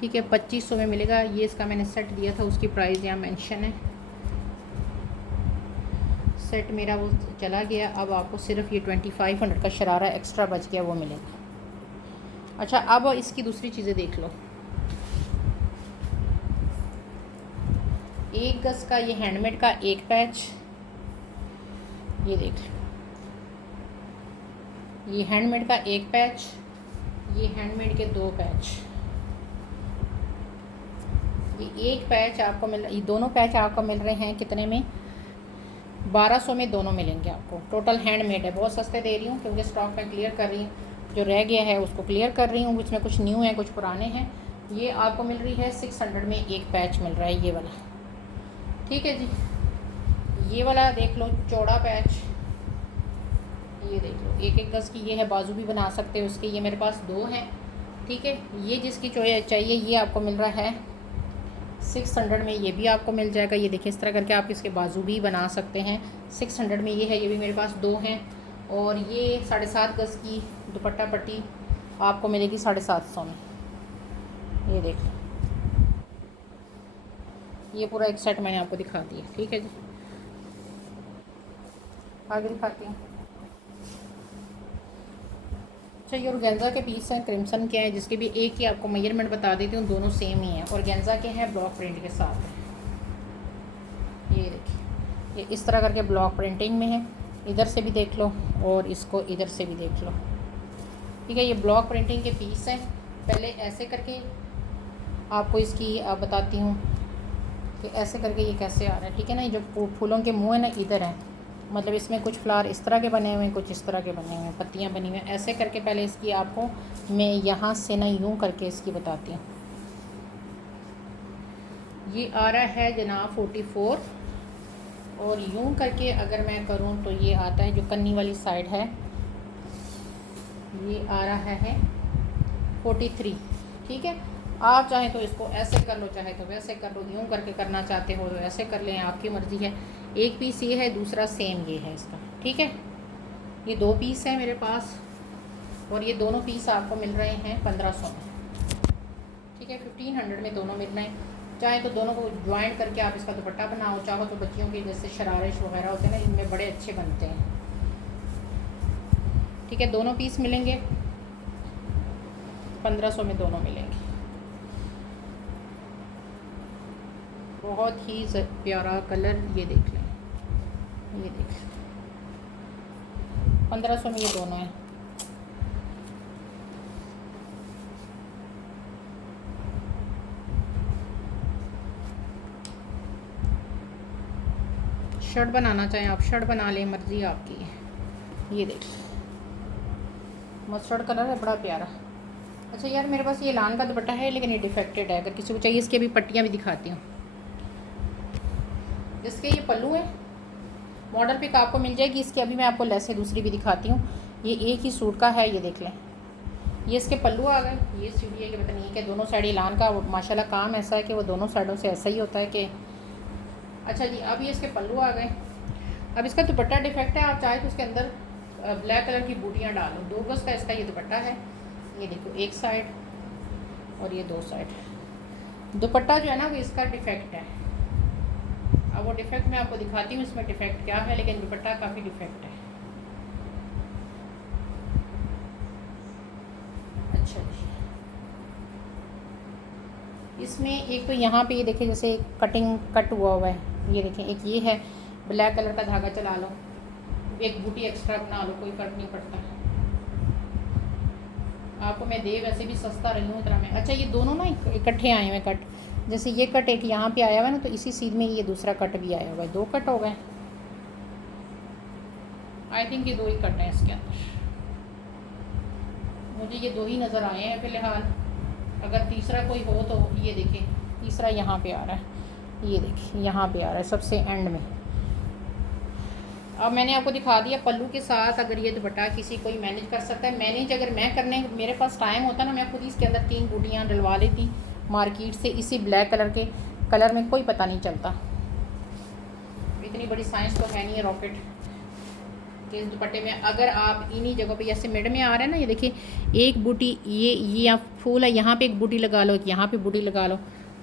ठीक है, 2500 में मिलेगा। ये इसका मैंने सेट दिया था, उसकी प्राइस यहाँ मेंशन है। सेट मेरा वो चला गया। अब आपको सिर्फ ये 2500 का शरारा एक्स्ट्रा बच गया, वो मिलेगा। अच्छा, अब इसकी दूसरी चीज़ें देख लो। 1 गज़ का ये हैंडमेड का एक पैच, ये देख लो। ये हैंडमेड का एक पैच, ये हैंडमेड के 2 पैच। ये एक पैच आपको ये दोनों पैच आपको मिल रहे हैं कितने में? 1200 में दोनों मिलेंगे आपको। टोटल हैंडमेड है, बहुत सस्ते दे रही हूँ क्योंकि स्टॉक में क्लियर कर रही हूँ। जो रह गया है उसको क्लियर कर रही हूँ। इसमें कुछ न्यू है, कुछ पुराने हैं। ये आपको मिल रही है 600 में एक पैच मिल रहा है, ये वाला। ठीक है जी, ये वाला देख लो, चौड़ा पैच। ये देख लो, 1 गज़ की ये है, बाजू भी बना सकते हो उसके। ये मेरे पास 2 हैं। ठीक है, ये जिसकी चाहिए ये आपको मिल रहा है 600 में ये भी आपको मिल जाएगा। ये देखिए इस तरह करके आप इसके बाजू भी बना सकते हैं। 600 में ये है, ये भी मेरे पास 2 हैं। और ये 7.5 गज़ की दुपट्टा पट्टी आपको मिलेगी 750 में। ये देख लो, ये पूरा एक सेट मैंने आपको दिखा दिया। ठीक है जी, आगे दिखाती हूँ। अच्छा, ये ऑर्गेन्जा के पीस हैं, क्रिम्सन के हैं, जिसके भी एक ही आपको मेजरमेंट बता देती हूँ, दोनों सेम ही हैं। ऑर्गेन्जा के हैं, ब्लॉक प्रिंट के साथ। ये देखिए, ये इस तरह करके ब्लॉक प्रिंटिंग में है। इधर से भी देख लो और इसको इधर से भी देख लो। ठीक है, ये ब्लॉक प्रिंटिंग के पीस हैं। पहले ऐसे करके आपको इसकी बताती हूँ कि ऐसे करके ये कैसे आ रहा है। ठीक है ना, ये जो फूलों के मुँह है ना, इधर है, मतलब इसमें कुछ फ्लावर इस तरह के बने हुए हैं, कुछ इस तरह के बने हुए हैं, पत्तियाँ बनी हुई हैं। ऐसे करके पहले इसकी आपको मैं यहाँ से ना यूँ करके इसकी बताती हूँ। ये आ रहा है जनाब 44, और यूँ करके अगर मैं करूँ तो ये आता है, जो कन्नी वाली साइड है, ये आ रहा है 43। ठीक है, आप चाहें तो इसको ऐसे कर लो, चाहे तो वैसे कर लो, यूँ करके करना चाहते हो तो ऐसे कर लें, आपकी मर्ज़ी है। एक पीस ये है, दूसरा सेम ये है इसका। ठीक है, ये 2 पीस है मेरे पास, और ये दोनों पीस आपको मिल रहे हैं 1500 में। ठीक है, 1500 में दोनों मिल रहे हैं। चाहे तो दोनों को ज्वाइंट करके आप इसका दुपट्टा बनाओ, चाहो तो बच्चियों के जैसे शरारे वगैरह होते हैं ना, इनमें बड़े अच्छे बनते हैं। ठीक है, दोनों पीस मिलेंगे 1500 में, दोनों मिलेंगे। बहुत ही प्यारा कलर, ये देख लें, ये देख, 1500 में ये दोनों हैं। शर्ट बनाना चाहें आप शर्ट बना लें, मर्ज़ी आपकी है। ये देख, मस्टर्ड कलर है, बड़ा प्यारा। अच्छा यार, मेरे पास ये लान का दुपट्टा है, लेकिन ये डिफेक्टेड है। अगर किसी को चाहिए, इसकी अभी पट्टियाँ भी दिखाती हूँ। इसके ये पल्लू है, मॉडल पिक आपको मिल जाएगी इसकी। अभी मैं आपको लेसें दूसरी भी दिखाती हूँ। ये एक ही सूट का है, ये देख लें। ये इसके पल्लू आ गए। ये सीढ़ी है कि पता नहीं कि दोनों साइड लान का माशाल्लाह काम ऐसा है कि वो दोनों साइडों से ऐसा ही होता है कि। अच्छा जी, अब ये इसके पल्लू आ गए। अब इसका दुपट्टा डिफेक्ट है, आप चाहे तो उसके अंदर ब्लैक कलर की बूटियाँ डालो। 2 गज़ का इसका ये दुपट्टा है। ये देखो, एक साइड और ये 2 साइड। दुपट्टा जो है ना, वो इसका डिफेक्ट है। अब वो डिफेक्ट मैं आपको दिखाती हूँ, इसमें डिफेक्ट क्या है, लेकिन दुपट्टा काफ़ी डिफेक्ट है। अच्छा जी, इसमें एक तो यहाँ पे ये देखिए, जैसे कटिंग कट हुआ है। ये देखें, एक ये है, ब्लैक कलर का धागा चला लो, एक बूटी एक्स्ट्रा बना लो, कोई फ़र्क नहीं पड़ता। आपको मैं दे वैसे भी सस्ता रही हूँ इतना में। अच्छा, ये दोनों ना इकट्ठे आए हुए कट, जैसे ये कट एक यहाँ पे आया हुआ है ना, तो इसी सीध में ये दूसरा कट भी आया हुआ है। 2 कट हो गए, आई थिंक ये 2 ही कट हैं इसके अंदर। मुझे ये 2 ही नज़र आए हैं फ़िलहाल। अगर तीसरा कोई हो तो ये देखें, तीसरा यहाँ पे आ रहा है। ये देखिए, यहाँ पे आ रहा है सबसे एंड में। अब मैंने आपको दिखा दिया पल्लू के साथ। अगर ये दुपट्टा किसी कोई मैनेज कर सकता है, मैनेज अगर मैं करने मेरे पास टाइम होता ना, मैं खुद ही इसके अंदर 3 बूटियाँ डलवा लेती मार्केट से। इसी ब्लैक कलर के कलर में कोई पता नहीं चलता। इतनी बड़ी साइंस तो है नहीं है रॉकेट के इस दुपट्टे में। अगर आप इन्हीं जगहों पे जैसे मिड में आ रहे हैं ना, ये देखिए, एक बूटी ये फूल है, यहाँ पे एक बूटी लगा लो, यहाँ पे बूटी लगा लो।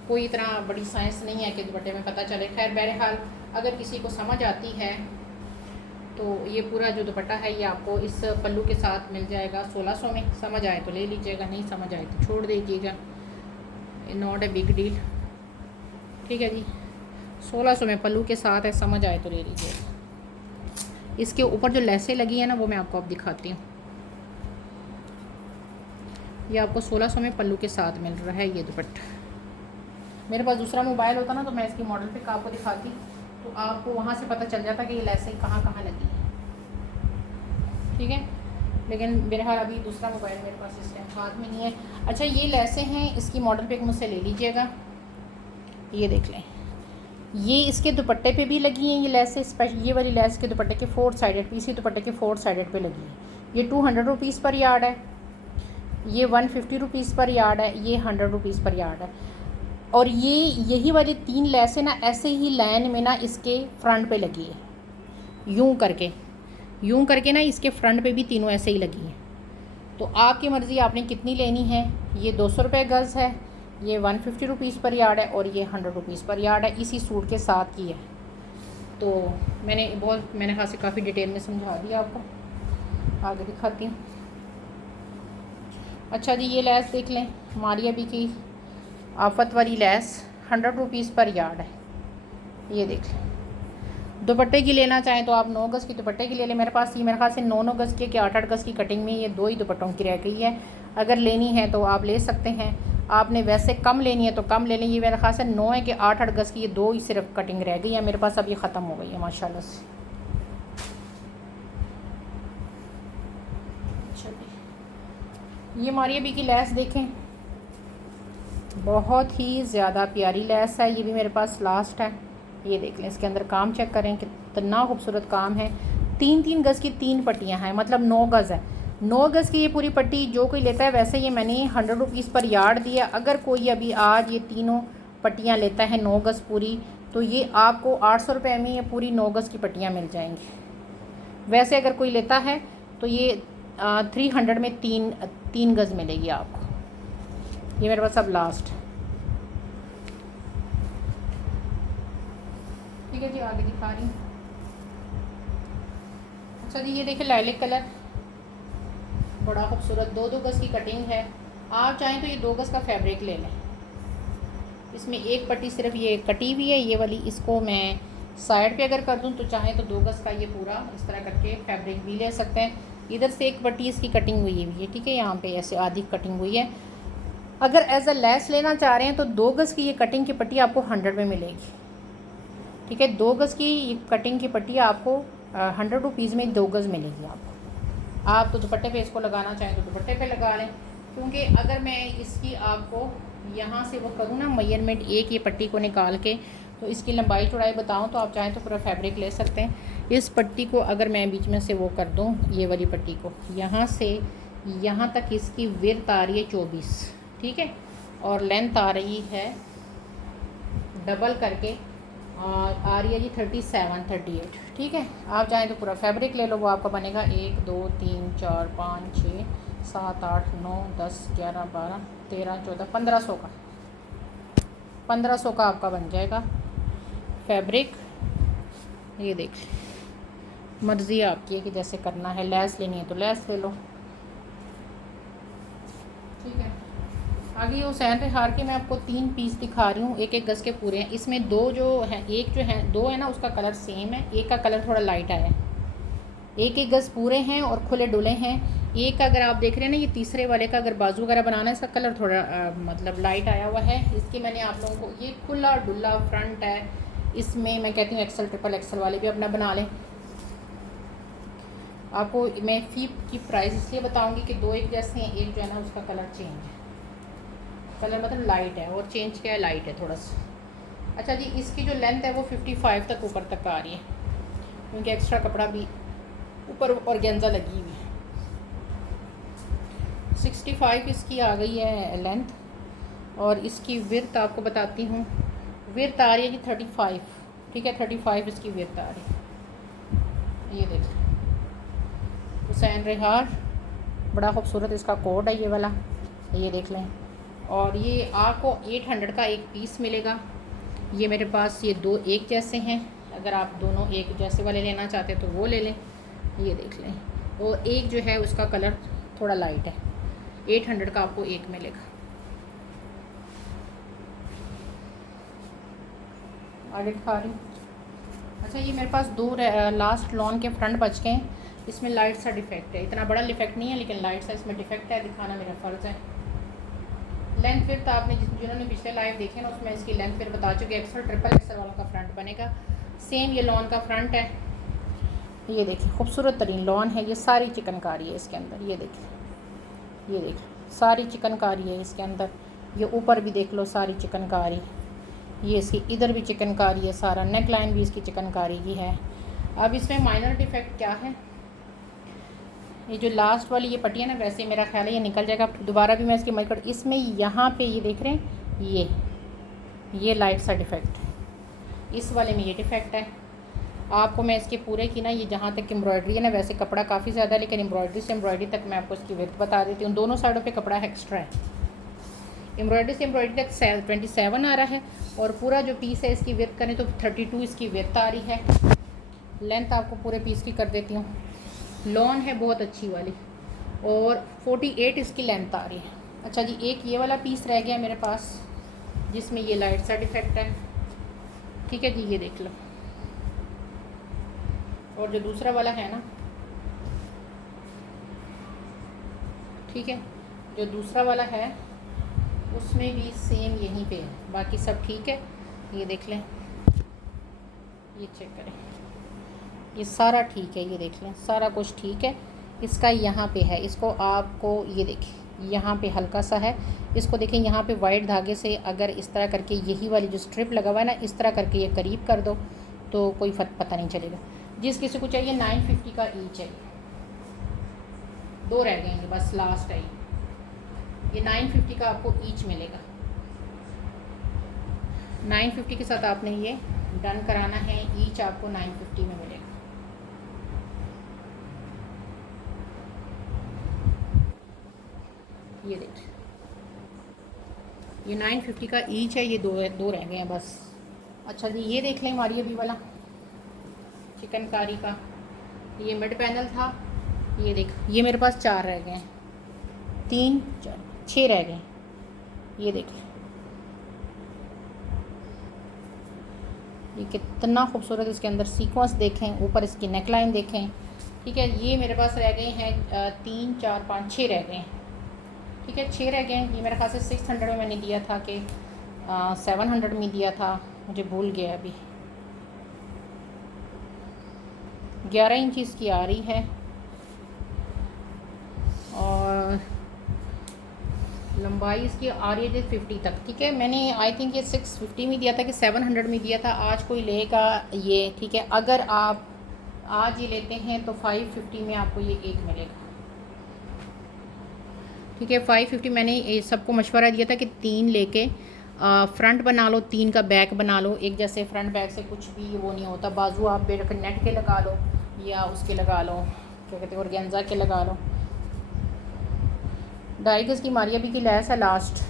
कोई इतना बड़ी साइंस नहीं है कि दुपट्टे में पता चले। खैर, बहरहाल अगर किसी को समझ आती है तो ये पूरा जो दुपट्टा है ये आपको इस पल्लू के साथ मिल जाएगा 1600 में। समझ आए तो ले लीजिएगा, नहीं समझ आए तो छोड़ दीजिएगा, नॉट ए बिग डील। ठीक है जी, 1600 में पल्लू के साथ है, समझ आए तो ले लीजिएगा। इसके ऊपर जो लेसें लगी है ना, वो मैं आपको अब दिखाती हूँ। ये आपको 1600 में पल्लू के साथ मिल रहा है ये दुपट्टा। मेरे पास दूसरा मोबाइल होता ना, तो मैं इसकी मॉडल पिक आपको दिखाती, तो आपको वहाँ से पता चल जाता कि ये लेसें कहाँ कहाँ लगी हैं। ठीक है, लेकिन बहरहाल अभी दूसरा मोबाइल मेरे पास इस टाइम हाथ में नहीं है। अच्छा, ये लेसें हैं, इसकी मॉडल पिक मुझसे ले लीजिएगा। ये देख लें, ये इसके दुपट्टे पे भी लगी हैं ये लेसें। स्पेशल ये वाली लेस के दुपट्टे के 4 साइडेड पे, इसी दुपट्टे के 4 साइडेड पे लगी है। ये 200 रुपीज़ पर यार्ड है, ये 150 रुपीज़ पर यार्ड है, ये 100 रुपीज़ पर यार्ड है। और ये यही वाली 3 लेसें ना ऐसे ही लाइन में ना इसके फ्रंट पे लगी है, यूं करके ना इसके फ्रंट पे भी तीनों ऐसे ही लगी हैं। तो आपकी मर्ज़ी आपने कितनी लेनी है। ये 200 रुपये गज़ है, ये 150 रुपीज़ पर यार्ड है, और ये 100 रुपीज़ पर यार्ड है। इसी सूट के साथ की है। तो मैंने खासी काफ़ी डिटेल में समझा दिया आपको। आगे दिखाती हूँ। अच्छा जी, ये लेस देख लें, मारिया बी की आफत वाली लेस 100 रुपीज़ पर यार्ड है। ये देख लें। दुपट्टे की लेना चाहें तो आप 9 गज़ की दुपट्टे की ले लें। मेरे पास ये मेरे ख्याल से 9 गज़ की कि 8 गज़ की कटिंग में ये 2 ही दुपट्टों की रह गई है। अगर लेनी है तो आप ले सकते हैं। आपने वैसे कम लेनी है तो कम ले लें। ये मेरे ख्याल से 9 है कि 8 गज़ की, ये 2 ही सिर्फ कटिंग रह गई है मेरे पास। अब ये ख़त्म हो गई है माशाल्लाह से। ये मारिया बी की लेस देखें, बहुत ही ज़्यादा प्यारी लेस है। ये भी मेरे पास लास्ट है। ये देख लें, इसके अंदर काम चेक करें कितना खूबसूरत काम है। 3-3 गज़ की 3 पट्टियाँ हैं, मतलब 9 गज़ है। 9 गज़ की ये पूरी पट्टी जो कोई लेता है, वैसे ये मैंने 100 रुपीज़ पर यार्ड दिया। अगर कोई अभी आज ये तीनों पट्टियाँ लेता है 9 गज़ पूरी, तो ये आपको 800 रुपये में ये पूरी 9 गज़ की पट्टियाँ मिल जाएंगी। वैसे अगर कोई लेता है तो ये 300 में 3 गज़ मिलेगी आपको। ये मेरे पास अब लास्ट। ठीक है जी, आगे दिखा रही हूँ। अच्छा जी, ये देखिए लाइलिक कलर, बड़ा खूबसूरत 2-2 गज़ की कटिंग है। आप चाहें तो ये 2 गज़ का फैब्रिक ले लें। इसमें एक पट्टी सिर्फ ये कटी हुई है, ये वाली। इसको मैं साइड पे अगर कर दूं तो चाहें तो 2 गज़ का ये पूरा इस तरह करके फैब्रिक भी ले सकते हैं। इधर से एक पट्टी इसकी कटिंग हुई है, ठीक है, यहाँ पे ऐसे आधी कटिंग हुई है। अगर एज अ लेस लेना चाह रहे हैं तो 2 गज़ की ये कटिंग की पट्टी आपको 100 में मिलेगी। ठीक है, 2 गज़ की कटिंग की पट्टी आपको 100 रुपीज़ में 2 गज़ मिलेगी आपको। आप तो दुपट्टे पे इसको लगाना चाहें तो दुपट्टे पे लगा लें, क्योंकि अगर मैं इसकी आपको यहाँ से वो करूँ ना मेजरमेंट, एक ये पट्टी को निकाल के, तो इसकी लंबाई चौड़ाई बताऊँ तो आप चाहें तो पूरा फैब्रिक ले सकते हैं। इस पट्टी को अगर मैं बीच में से वो कर दूँ, ये वाली पट्टी को यहाँ से यहाँ तक इसकी विड्थ आ रही है 24, ठीक है, और लेंथ आ रही है डबल करके आ रही है जी 37-38, ठीक है। आप चाहें तो पूरा फैब्रिक ले लो, वो आपका बनेगा 1 2 3 4 5 6 7 8 9 10 11 12 13 14 1500 का 1500 का आपका बन जाएगा फैब्रिक। ये देख, मर्ज़ी आपकी है कि जैसे करना है। लेस लेनी है तो लेस ले लो, ठीक है। आगे ये हुसैन रिहार के मैं आपको 3 पीस दिखा रही हूँ, 1-1 गज़ के पूरे हैं। इसमें 2 जो हैं, एक जो है 2 है ना, उसका कलर सेम है, एक का कलर थोड़ा लाइट आया है। 1-1 गज़ पूरे हैं और खुले डुले हैं। एक का अगर आप देख रहे हैं ना, ये तीसरे वाले का अगर बाजू वगैरह बनाना है, इसका कलर थोड़ा मतलब लाइट आया हुआ है। इसके मैंने आप लोगों को, ये खुला डुला फ्रंट है। इसमें मैं कहती हूँ XL ट्रिपल XL वाले भी अपना बना लें। आपको मैं फ़ी की प्राइस इसलिए बताऊँगी कि 2 एक जैसे हैं, एक जो है ना उसका कलर चेंज है, कलर मतलब लाइट है, और चेंज क्या है, लाइट है थोड़ा सा। अच्छा जी, इसकी जो लेंथ है वो 55 तक ऊपर तक आ रही है, क्योंकि एक्स्ट्रा कपड़ा भी ऊपर ऑर्गेन्जा लगी हुई है। 65 इसकी आ गई है लेंथ, और इसकी विड्थ आपको बताती हूँ। विड्थ आ रही है जी 35, ठीक है, 35 इसकी विड्थ आ रही है। ये देख हुसैन रिहार, बड़ा खूबसूरत इसका कोड है ये वाला, ये देख लें। और ये आपको 800 का एक पीस मिलेगा। ये मेरे पास ये 2 एक जैसे हैं, अगर आप दोनों एक जैसे वाले लेना चाहते हैं तो वो ले लें। ये देख लें, और एक जो है उसका कलर थोड़ा लाइट है। 800 का आपको एक मिलेगा। आगे दिखा रही हूँ। अच्छा, ये मेरे पास 2 लास्ट लॉन के फ्रंट बच गए हैं। इसमें लाइट सा डिफेक्ट है, इतना बड़ा डिफेक्ट नहीं है, लेकिन लाइट सा इसमें डिफेक्ट है, दिखाना मेरा फ़र्ज़ है। लेंथ फिर तो आपने जिन्होंने पिछले लाइव देखे ना, उसमें इसकी लेंथ फिर बता चुके। XL ट्रिपल XL वालों का फ्रंट बनेगा। सेम ये लॉन का फ्रंट है। ये देखिए खूबसूरत तरीन लॉन है, ये सारी चिकनकारी है इसके अंदर। ये देखिए सारी चिकनकारी है इसके अंदर। ये ऊपर भी देख लो सारी चिकनकारी, ये इसकी इधर भी चिकनकारी है, सारा नेक लाइन भी इसकी चिकनकारी की है। अब इसमें माइनर डिफेक्ट क्या है, ये जो लास्ट वाली ये पट्टी है ना, वैसे मेरा ख्याल है ये निकल जाएगा। दोबारा भी मैं इसकी मदद इसमें यहाँ पे ये देख रहे हैं, ये लाइट सा डिफेक्ट है, इस वाले में ये डिफेक्ट है। आपको मैं इसके पूरे की ना, ये जहाँ तक एम्ब्रॉयडरी है ना, वैसे कपड़ा काफ़ी ज़्यादा है, लेकिन एम्ब्रॉयडरी से एम्ब्रॉयडरी तक मैं आपको इसकी विड्थ बता देती हूँ। दोनों साइडों पे कपड़ा एक्स्ट्रा है, एम्ब्रॉयडरी से एम्ब्रॉयडरी तक 27 आ रहा है, और पूरा जो पीस है इसकी विड्थ करें तो 32 इसकी विड्थ आ रही है। लेंथ आपको पूरे पीस की कर देती हूँ, लॉन है बहुत अच्छी वाली, और 48 इसकी लेंथ आ रही है। अच्छा जी, एक ये वाला पीस रह गया मेरे पास जिसमें ये लाइट सा डिफेक्ट है, ठीक है जी, ये देख लो। और जो दूसरा वाला है ना, ठीक है, जो दूसरा वाला है उसमें भी सेम यहीं पे है, बाकी सब ठीक है। ये देख लें, ये चेक करें, ये सारा ठीक है, ये देख लें सारा कुछ ठीक है। इसका यहाँ पे है, इसको आपको ये देखें यहाँ पे हल्का सा है, इसको देखें यहाँ पे वाइट धागे से अगर इस तरह करके यही वाली जो स्ट्रिप लगा हुआ है ना, इस तरह करके ये करीब कर दो तो कोई पता नहीं चलेगा। जिस किसी को चाहिए 950 का ईच है, 2 रह गए हैं बस, लास्ट है ये 950 का आपको ईच मिलेगा। 950 के साथ आपने ये डन कराना है, ईच आपको 950 में मिलेगा। ये देख, ये 950 का ईच है, ये दो रह गए हैं बस। अच्छा जी, ये देख लें हमारी अभी वाला चिकनकारी का, ये मिड पैनल था, ये देख, ये मेरे पास 4 रह गए हैं, 3 4 6 रह गए, ये देख लें, ये कितना खूबसूरत इसके अंदर सीक्वेंस देखें, ऊपर इसकी नेकलाइन देखें, ठीक है। ये मेरे पास रह गए हैं 3 4 5 6 रह गए हैं, ठीक है, 6 रह गए हैं। ये मेरे ख्याल से 600 में मैंने दिया था कि 700 में दिया था, मुझे भूल गया अभी। 11 इंच इसकी आ रही है, और लंबाई इसकी आ रही है 50 तक, ठीक है। मैंने आई थिंक ये 650 में दिया था कि 700 में दिया था। आज कोई लेगा ये, ठीक है, अगर आप आज ये लेते हैं तो 550 में आपको ये एक मिलेगा, ठीक है। 550 मैंने सबको मशवरा दिया था कि 3 लेके फ्रंट बना लो, 3 का बैक बना लो, एक जैसे फ्रंट बैक से कुछ भी वो नहीं होता। बाजू आप नेट के लगा लो या उसके लगा लो, क्या कहते हैं, ऑर्गेन्जा के लगा लो। 2.5 गज की मारिया भी की लैस है, लास्ट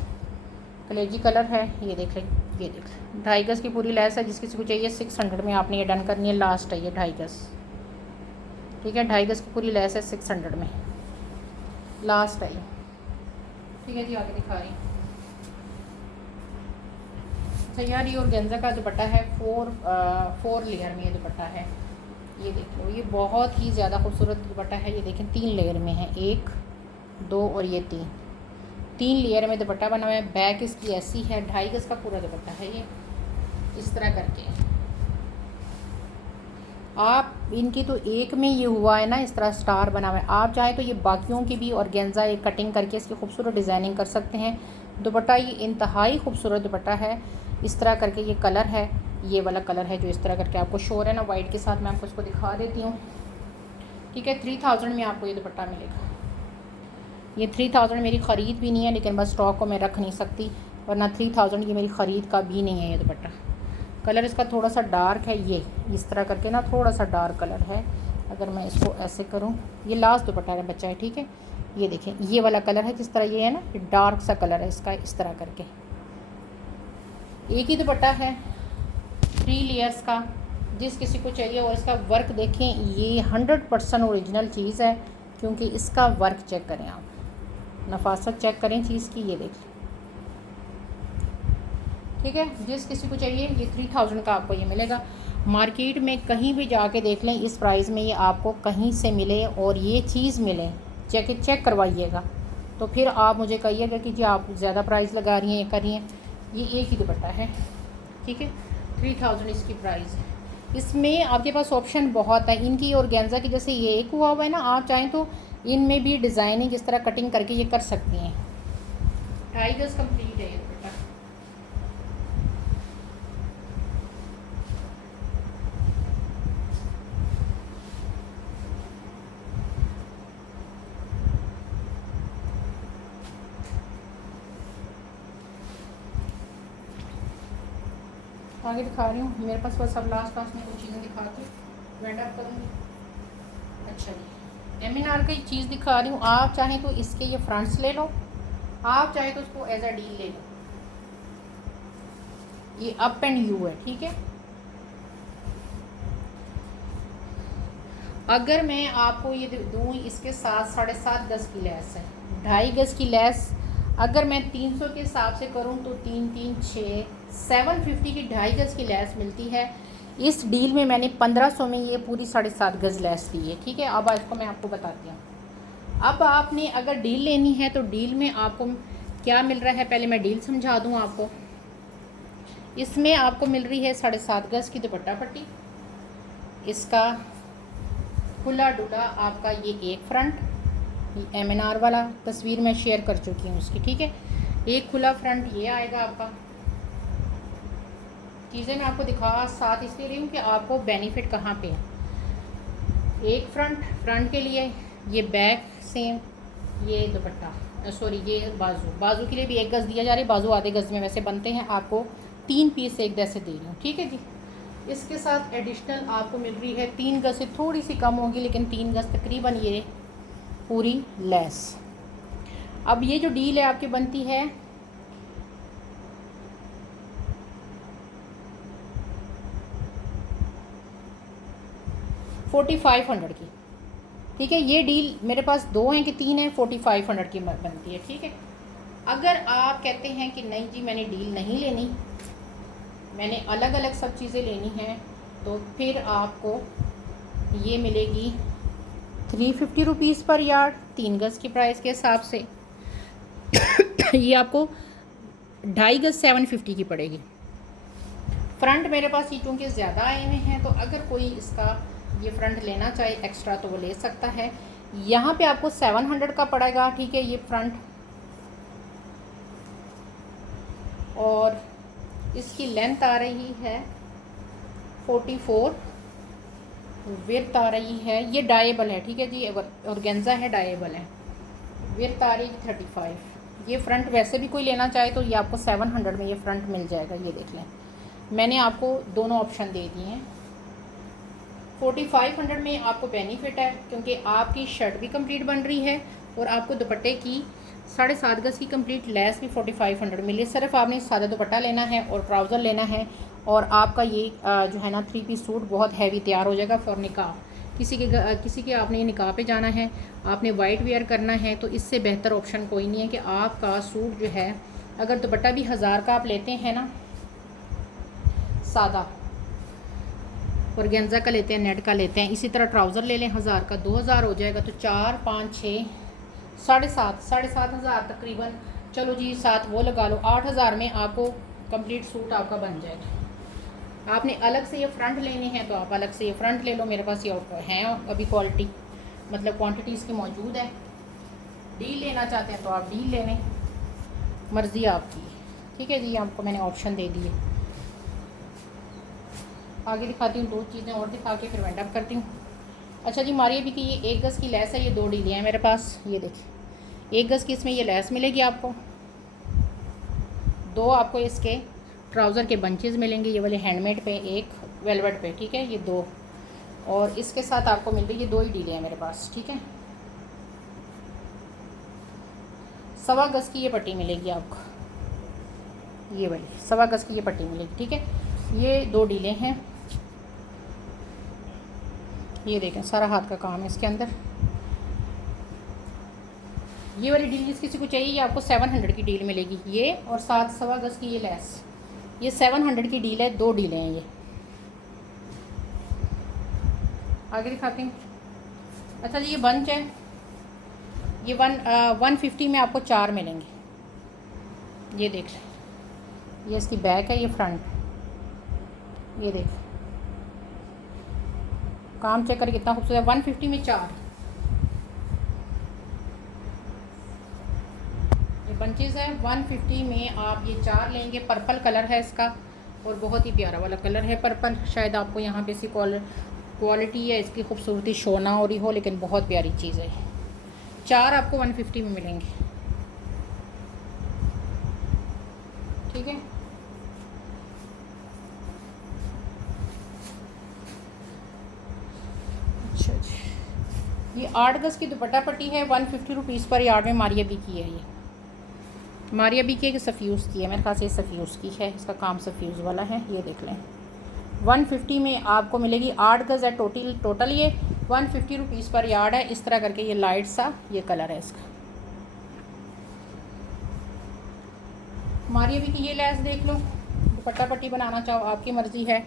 कलेजी कलर है, ये देख लें, ये देख लें 2.5 गज की पूरी लैस है। जिस किसी को चाहिए 600 में आपने ये डन करनी है, लास्ट है ये 2.5 गज, ठीक है। 2.5 गज की पूरी लैस है, 600 में लास्ट है ये, ठीक है जी। आगे दिखा रही हूँ। अच्छा यार, ये ऑर्गेन्जा का दुपट्टा है, 4 लेयर में ये दुपट्टा है, ये देख लो, ये बहुत ही ज़्यादा खूबसूरत दुपट्टा है। ये देखें 3 लेयर में है, 1 2 और ये 3 लेयर में दुपट्टा बना हुआ है। बैक इसकी ऐसी है, 2.5 गज का पूरा दुपट्टा है ये, इस तरह करके। आप इनकी तो एक में ये हुआ है ना, इस तरह स्टार बना हुआ है। आप चाहें तो ये बाकियों की भी ऑर्गेन्जा एक कटिंग करके इसकी खूबसूरत डिज़ाइनिंग कर सकते हैं। दुपट्टा ये इंतहाई खूबसूरत दुपट्टा है, इस तरह करके। ये कलर है, ये वाला कलर है जो इस तरह करके आपको शो है ना वाइट के साथ। मैं आपको इसको दिखा देती हूँ, ठीक है। 3000 में आपको ये दुपट्टा मिलेगा। ये 3000 मेरी ख़रीद भी नहीं है, लेकिन बस स्टॉक को मैं रख नहीं सकती, वरना 3000 ये मेरी ख़रीद का भी नहीं है ये दुपट्टा। कलर इसका थोड़ा सा डार्क है, ये इस तरह करके ना थोड़ा सा डार्क कलर है। अगर मैं इसको ऐसे करूँ, ये लास्ट दुपट्टा है बच्चा है, ठीक है। ये देखें, ये वाला कलर है जिस तरह ये है ना, डार्क सा कलर है इसका, इस तरह करके। एक ही दुपट्टा है 3 लेयर्स का, जिस किसी को चाहिए। और इसका वर्क देखें, ये 100% ओरिजिनल चीज़ है, क्योंकि इसका वर्क चेक करें आप, नफासत चेक करें चीज़ की, ये देखें, ठीक है। जिस किसी को चाहिए ये 3000 का आपको ये मिलेगा। मार्केट में कहीं भी जाके देख लें, इस प्राइस में ये आपको कहीं से मिले और ये चीज़ मिले, चेक करवाइएगा, तो फिर आप मुझे कहिएगा कि जी आप ज़्यादा प्राइस लगा रही हैं, ये कर रही हैं। ये एक ही दुपट्टा है, ठीक है, 3000 इसकी प्राइस है। इसमें आपके पास ऑप्शन बहुत है इनकी। ऑर्गेन्जा की जैसे ये एक हुआ है ना, आप चाहें तो इनमें भी डिज़ाइनिंग इस तरह कटिंग करके ये कर सकती हैं। 2.5 गज कम्प्लीट है ये दुपट्टा। आगे दिखा रही हूँ। मेरे पास बस अब लास्ट में कुछ चीज़ें दिखा के वेंड अप करूँगी। अच्छा जी, एम.एन.आर का एक चीज़ दिखा रही हूँ। आप चाहें तो इसके ये फ्रंट्स ले लो, आप चाहें तो उसको एज अ डील ले लो। ये अप एंड यू है, ठीक है। अगर मैं आपको ये दूँ, इसके साथ 7.5 गज़ की लेस है, 2.5 गज़ की लेस अगर मैं 300 के हिसाब से करूँ तो 3 3 6 750 की 2.5 गज़ की लेस मिलती है। इस डील में मैंने 1500 में ये पूरी 7.5 गज़ लेस दी है, ठीक है। अब इसको मैं आपको बताती हूँ। अब आपने अगर डील लेनी है तो डील में आपको क्या मिल रहा है, पहले मैं डील समझा दूँ आपको। इसमें आपको मिल रही है 7.5 गज़ की दुपट्टा पट्टी, इसका खुला डुला आपका ये एक फ्रंट, एम.एन.आर वाला तस्वीर मैं शेयर कर चुकी हूँ उसकी, ठीक है। एक खुला फ्रंट ये आएगा आपका। चीज़ें मैं आपको दिखा साथ इसलिए रही हूँ कि आपको बेनिफिट कहाँ पे है। एक फ्रंट के लिए ये बैक सेम, ये दुपट्टा सॉरी ये बाजू के लिए भी 1 गज़ दिया जा रहा है। बाजू आधे गज़ में वैसे बनते हैं, आपको 3 पीस एक जैसे दे रही हूँ, ठीक है जी। इसके साथ एडिशनल आपको मिल रही है 3 गज़ से थोड़ी सी कम होगी, लेकिन 3 गज़ तकरीबन ये पूरी लेस। अब ये जो डील है आपकी बनती है 4500 की, ठीक है। ये डील मेरे पास 2 हैं कि 3 हैं, 4500 की बनती है, ठीक है। अगर आप कहते हैं कि नहीं जी मैंने डील नहीं लेनी, मैंने अलग अलग सब चीज़ें लेनी हैं, तो फिर आपको ये मिलेगी 350 रुपीज़ पर यार्ड 3 गज़ की प्राइस के हिसाब से। ये आपको 2.5 गज़ 750 की पड़ेगी। फ्रंट मेरे पास ये चूँकि ज़्यादा आए हुए हैं, तो अगर कोई इसका ये फ्रंट लेना चाहे एक्स्ट्रा तो वो ले सकता है। यहाँ पे आपको 700 का पड़ेगा, ठीक है, ये फ्रंट। और इसकी लेंथ आ रही है 44, विर्थ आ रही है, ये डाएबल है, ठीक है जी, ऑर्गेन्जा है, डाएबल है। विर्थ आ रही है 35। ये फ्रंट वैसे भी कोई लेना चाहे तो ये आपको 700 में ये फ्रंट मिल जाएगा। ये देख लें, मैंने आपको दोनों ऑप्शन दे दिए हैं। 4500 में आपको बेनिफिट है क्योंकि आपकी शर्ट भी कंप्लीट बन रही है और आपको दुपट्टे की 7.5 गज़ की कंप्लीट लेस भी 4500 मिली। सिर्फ आपने सादा दुपट्टा लेना है और ट्राउज़र लेना है, और आपका ये जो है ना 3 पीस सूट बहुत हैवी तैयार हो जाएगा फॉर निकाह। किसी के आपने निकाह पे जाना है, आपने वाइट वेयर करना है, तो इससे बेहतर ऑप्शन कोई नहीं है कि आपका सूट जो है, अगर दुपट्टा भी 1000 का आप लेते हैं ना सादा, ऑर्गेन्जा का लेते हैं, नेट का लेते हैं, इसी तरह ट्राउज़र ले लें 1000 का, 2000 हो जाएगा, तो 4 5 6 7.5 हज़ार तकरीबन। चलो जी 7 वो लगा लो, 8000 में आपको कंप्लीट सूट आपका बन जाएगा। आपने अलग से ये फ्रंट लेने हैं तो आप अलग से ये फ्रंट ले लो, मेरे पास ये हैं अभी क्वालिटी, मतलब क्वांटिटी इसकी मौजूद है। डील लेना चाहते हैं तो आप डील ले लें, मर्ज़ी आपकी, ठीक है जी। आपको मैंने ऑप्शन दे दिए। आगे दिखाती हूँ, 2 चीज़ें और दिखा के फिर वेंड अप करती हूँ। अच्छा जी, मारिए भी कि ये 1 गज़ की लेस है, ये 2 डीलें हैं मेरे पास। ये देखिए 1 गज़ की इसमें ये लेस मिलेगी आपको, 2 आपको इसके ट्राउज़र के बंचेस मिलेंगे, ये वाले हैंडमेड पे, एक वेलवेट पे, ठीक है, ये 2। और इसके साथ आपको मिल रही है 2 ही डीलें हैं मेरे पास, ठीक है। 1.25 गज़ की ये पट्टी मिलेगी आपको, ये वाली 1.25 गज़ की ये पट्टी मिलेगी, ठीक है। ये 2 डीलें हैं, ये देखें सारा हाथ का काम है इसके अंदर। ये वाली डील जिस किसी को चाहिए, ये आपको 700 की डील मिलेगी, ये और साथ 1.25 गज़ की ये लेस, ये 700 की डील है। 2 डीलें हैं ये। आगे दिखाती हूँ। अच्छा जी, ये बंच है, ये 150 में आपको 4 मिलेंगे। ये देख लें, ये इसकी बैक है, ये फ्रंट, ये देख काम चेक कर कितना खूबसूरत है। 150 में 4 ये बंचेस है। 150 में आप ये 4 लेंगे। पर्पल कलर है इसका और बहुत ही प्यारा वाला कलर है पर्पल। शायद आपको यहाँ पे सी क्वालिटी है इसकी खूबसूरती शो ना हो रही हो, लेकिन बहुत प्यारी चीज़ है। 4 आपको 150 में मिलेंगे, ठीक है। ये 8 गज़ की दुपट्टा पट्टी है, 150 रुपीज़ पर यार्ड में मारिया बी की है। ये मारिया बी की एक सफ़्यूज़ की है, मेरे ख्याल से सफ़्यूज़ की है, इसका काम सफ़्यूज़ वाला है। ये देख लें 150 में आपको मिलेगी। 8 गज़ है टोटल ये 150 रुपीज़ पर यार्ड है। इस तरह करके ये लाइट सा ये कलर है इसका। मारिया बी की ये लैस देख लो, दुपट्टा पट्टी बनाना चाहो आपकी मर्ज़ी है।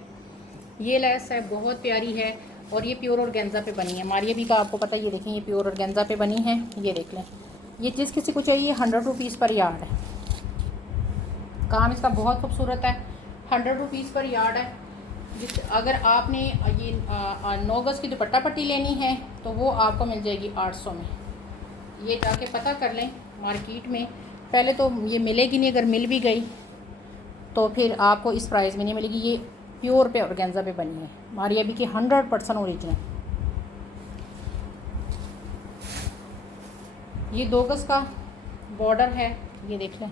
ये लैस है, बहुत प्यारी है और ये प्योर ऑर्गेन्जा पे बनी है। मारिया बी का आपको पता है, ये देखें ये प्योर ऑर्गेन्जा पे बनी है। ये देख लें, ये जिस किसी को चाहिए 100 रुपीज़ पर यार्ड है। काम इसका बहुत खूबसूरत है, 100 रुपीज़ पर यार्ड है। अगर आपने ये 9 गज़ की दुपट्टा पट्टी लेनी है तो वो आपको मिल जाएगी 800 में। ये जाके पता कर लें मार्केट में, पहले तो ये मिलेगी नहीं, अगर मिल भी गई तो फिर आपको इस प्राइस में नहीं मिलेगी। ये प्योर पे ऑर्गेन्जा पे बनी है, मारिया बी की 100% ओरिजिनल। ये 2 गज़ का बॉर्डर है, ये देख लें।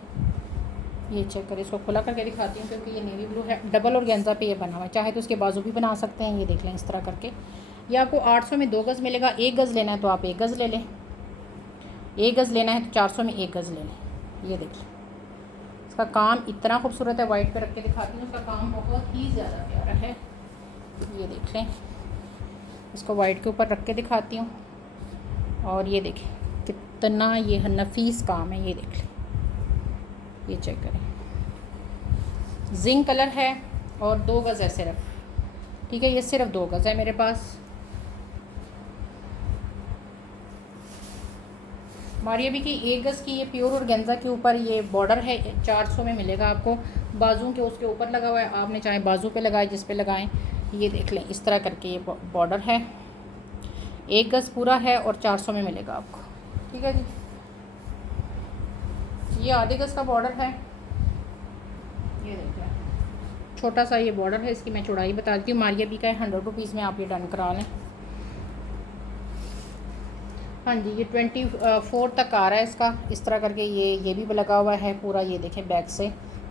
ये चेक करें, इसको खुला करके दिखाती हूँ क्योंकि ये नेवी ब्लू है, डबल ऑर्गेन्जा पे ये बना हुआ है। चाहे तो उसके बाजू भी बना सकते हैं। ये देख लें इस तरह करके। ये आपको 800 में 2 गज़ मिलेगा। 1 गज़ लेना है तो आप 1 गज़ ले लें, 1 गज़ लेना है तो 400 में 1 गज़ ले लें। ये देख लें, इसका काम इतना खूबसूरत है। वाइट पे रख के दिखाती हूँ, इसका काम बहुत ही ज़्यादा प्यारा है। ये देख लें, इसको वाइट के ऊपर रख के दिखाती हूँ और ये देखें कितना ये नफीस काम है। ये देख लें, ये चेक करें, जिंक कलर है और 2 गज़ है सिर्फ। ठीक है, ये सिर्फ 2 गज़ है मेरे पास। मारिया बी की 1 गज़ की ये प्योर ऑर्गेन्जा के ऊपर ये बॉर्डर है, 400 में मिलेगा आपको। बाजू के उसके ऊपर लगा हुआ है, आपने चाहे बाजू पे लगाए जिस पे लगाएं। ये देख लें इस तरह करके ये बॉर्डर है, 1 गज़ पूरा है और 400 में मिलेगा आपको। ठीक है जी, ये आधे गज़ का बॉर्डर है। ये देख लें, छोटा सा ये बॉर्डर है, इसकी मैं चौड़ाई बता देती हूँ। मारिया बी का है, 100 रुपीज़ में आप ये डन करा लें। हाँ जी, ये 24 तक आ रहा है इसका। इस तरह करके ये भी लगा हुआ है पूरा। ये देखें बैक से,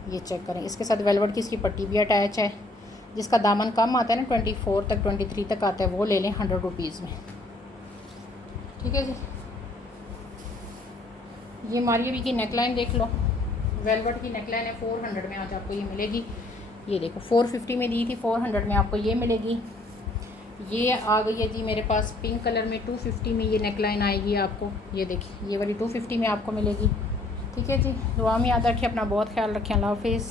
ये चेक करें, इसके साथ वेलवेट की इसकी पट्टी भी अटैच है। जिसका दामन कम आता है ना, 24 तक 23 तक आता है, वो ले लें 100 रुपीज़ में। ठीक है जी, ये मारिया बी की नेकलाइन देख लो, वेलवेट की नेकलाइन है, 400 में आज आपको ये मिलेगी। ये देखो 450 में दी थी, 400 में आपको ये मिलेगी। ये आ गई है जी मेरे पास पिंक कलर में, 250 में ये नेकलाइन आएगी आपको। ये देखिए, ये वाली 250 में आपको मिलेगी। ठीक है जी, दुआ में याद रखें, अपना बहुत ख्याल रखें। अल्लाह हाफिज़।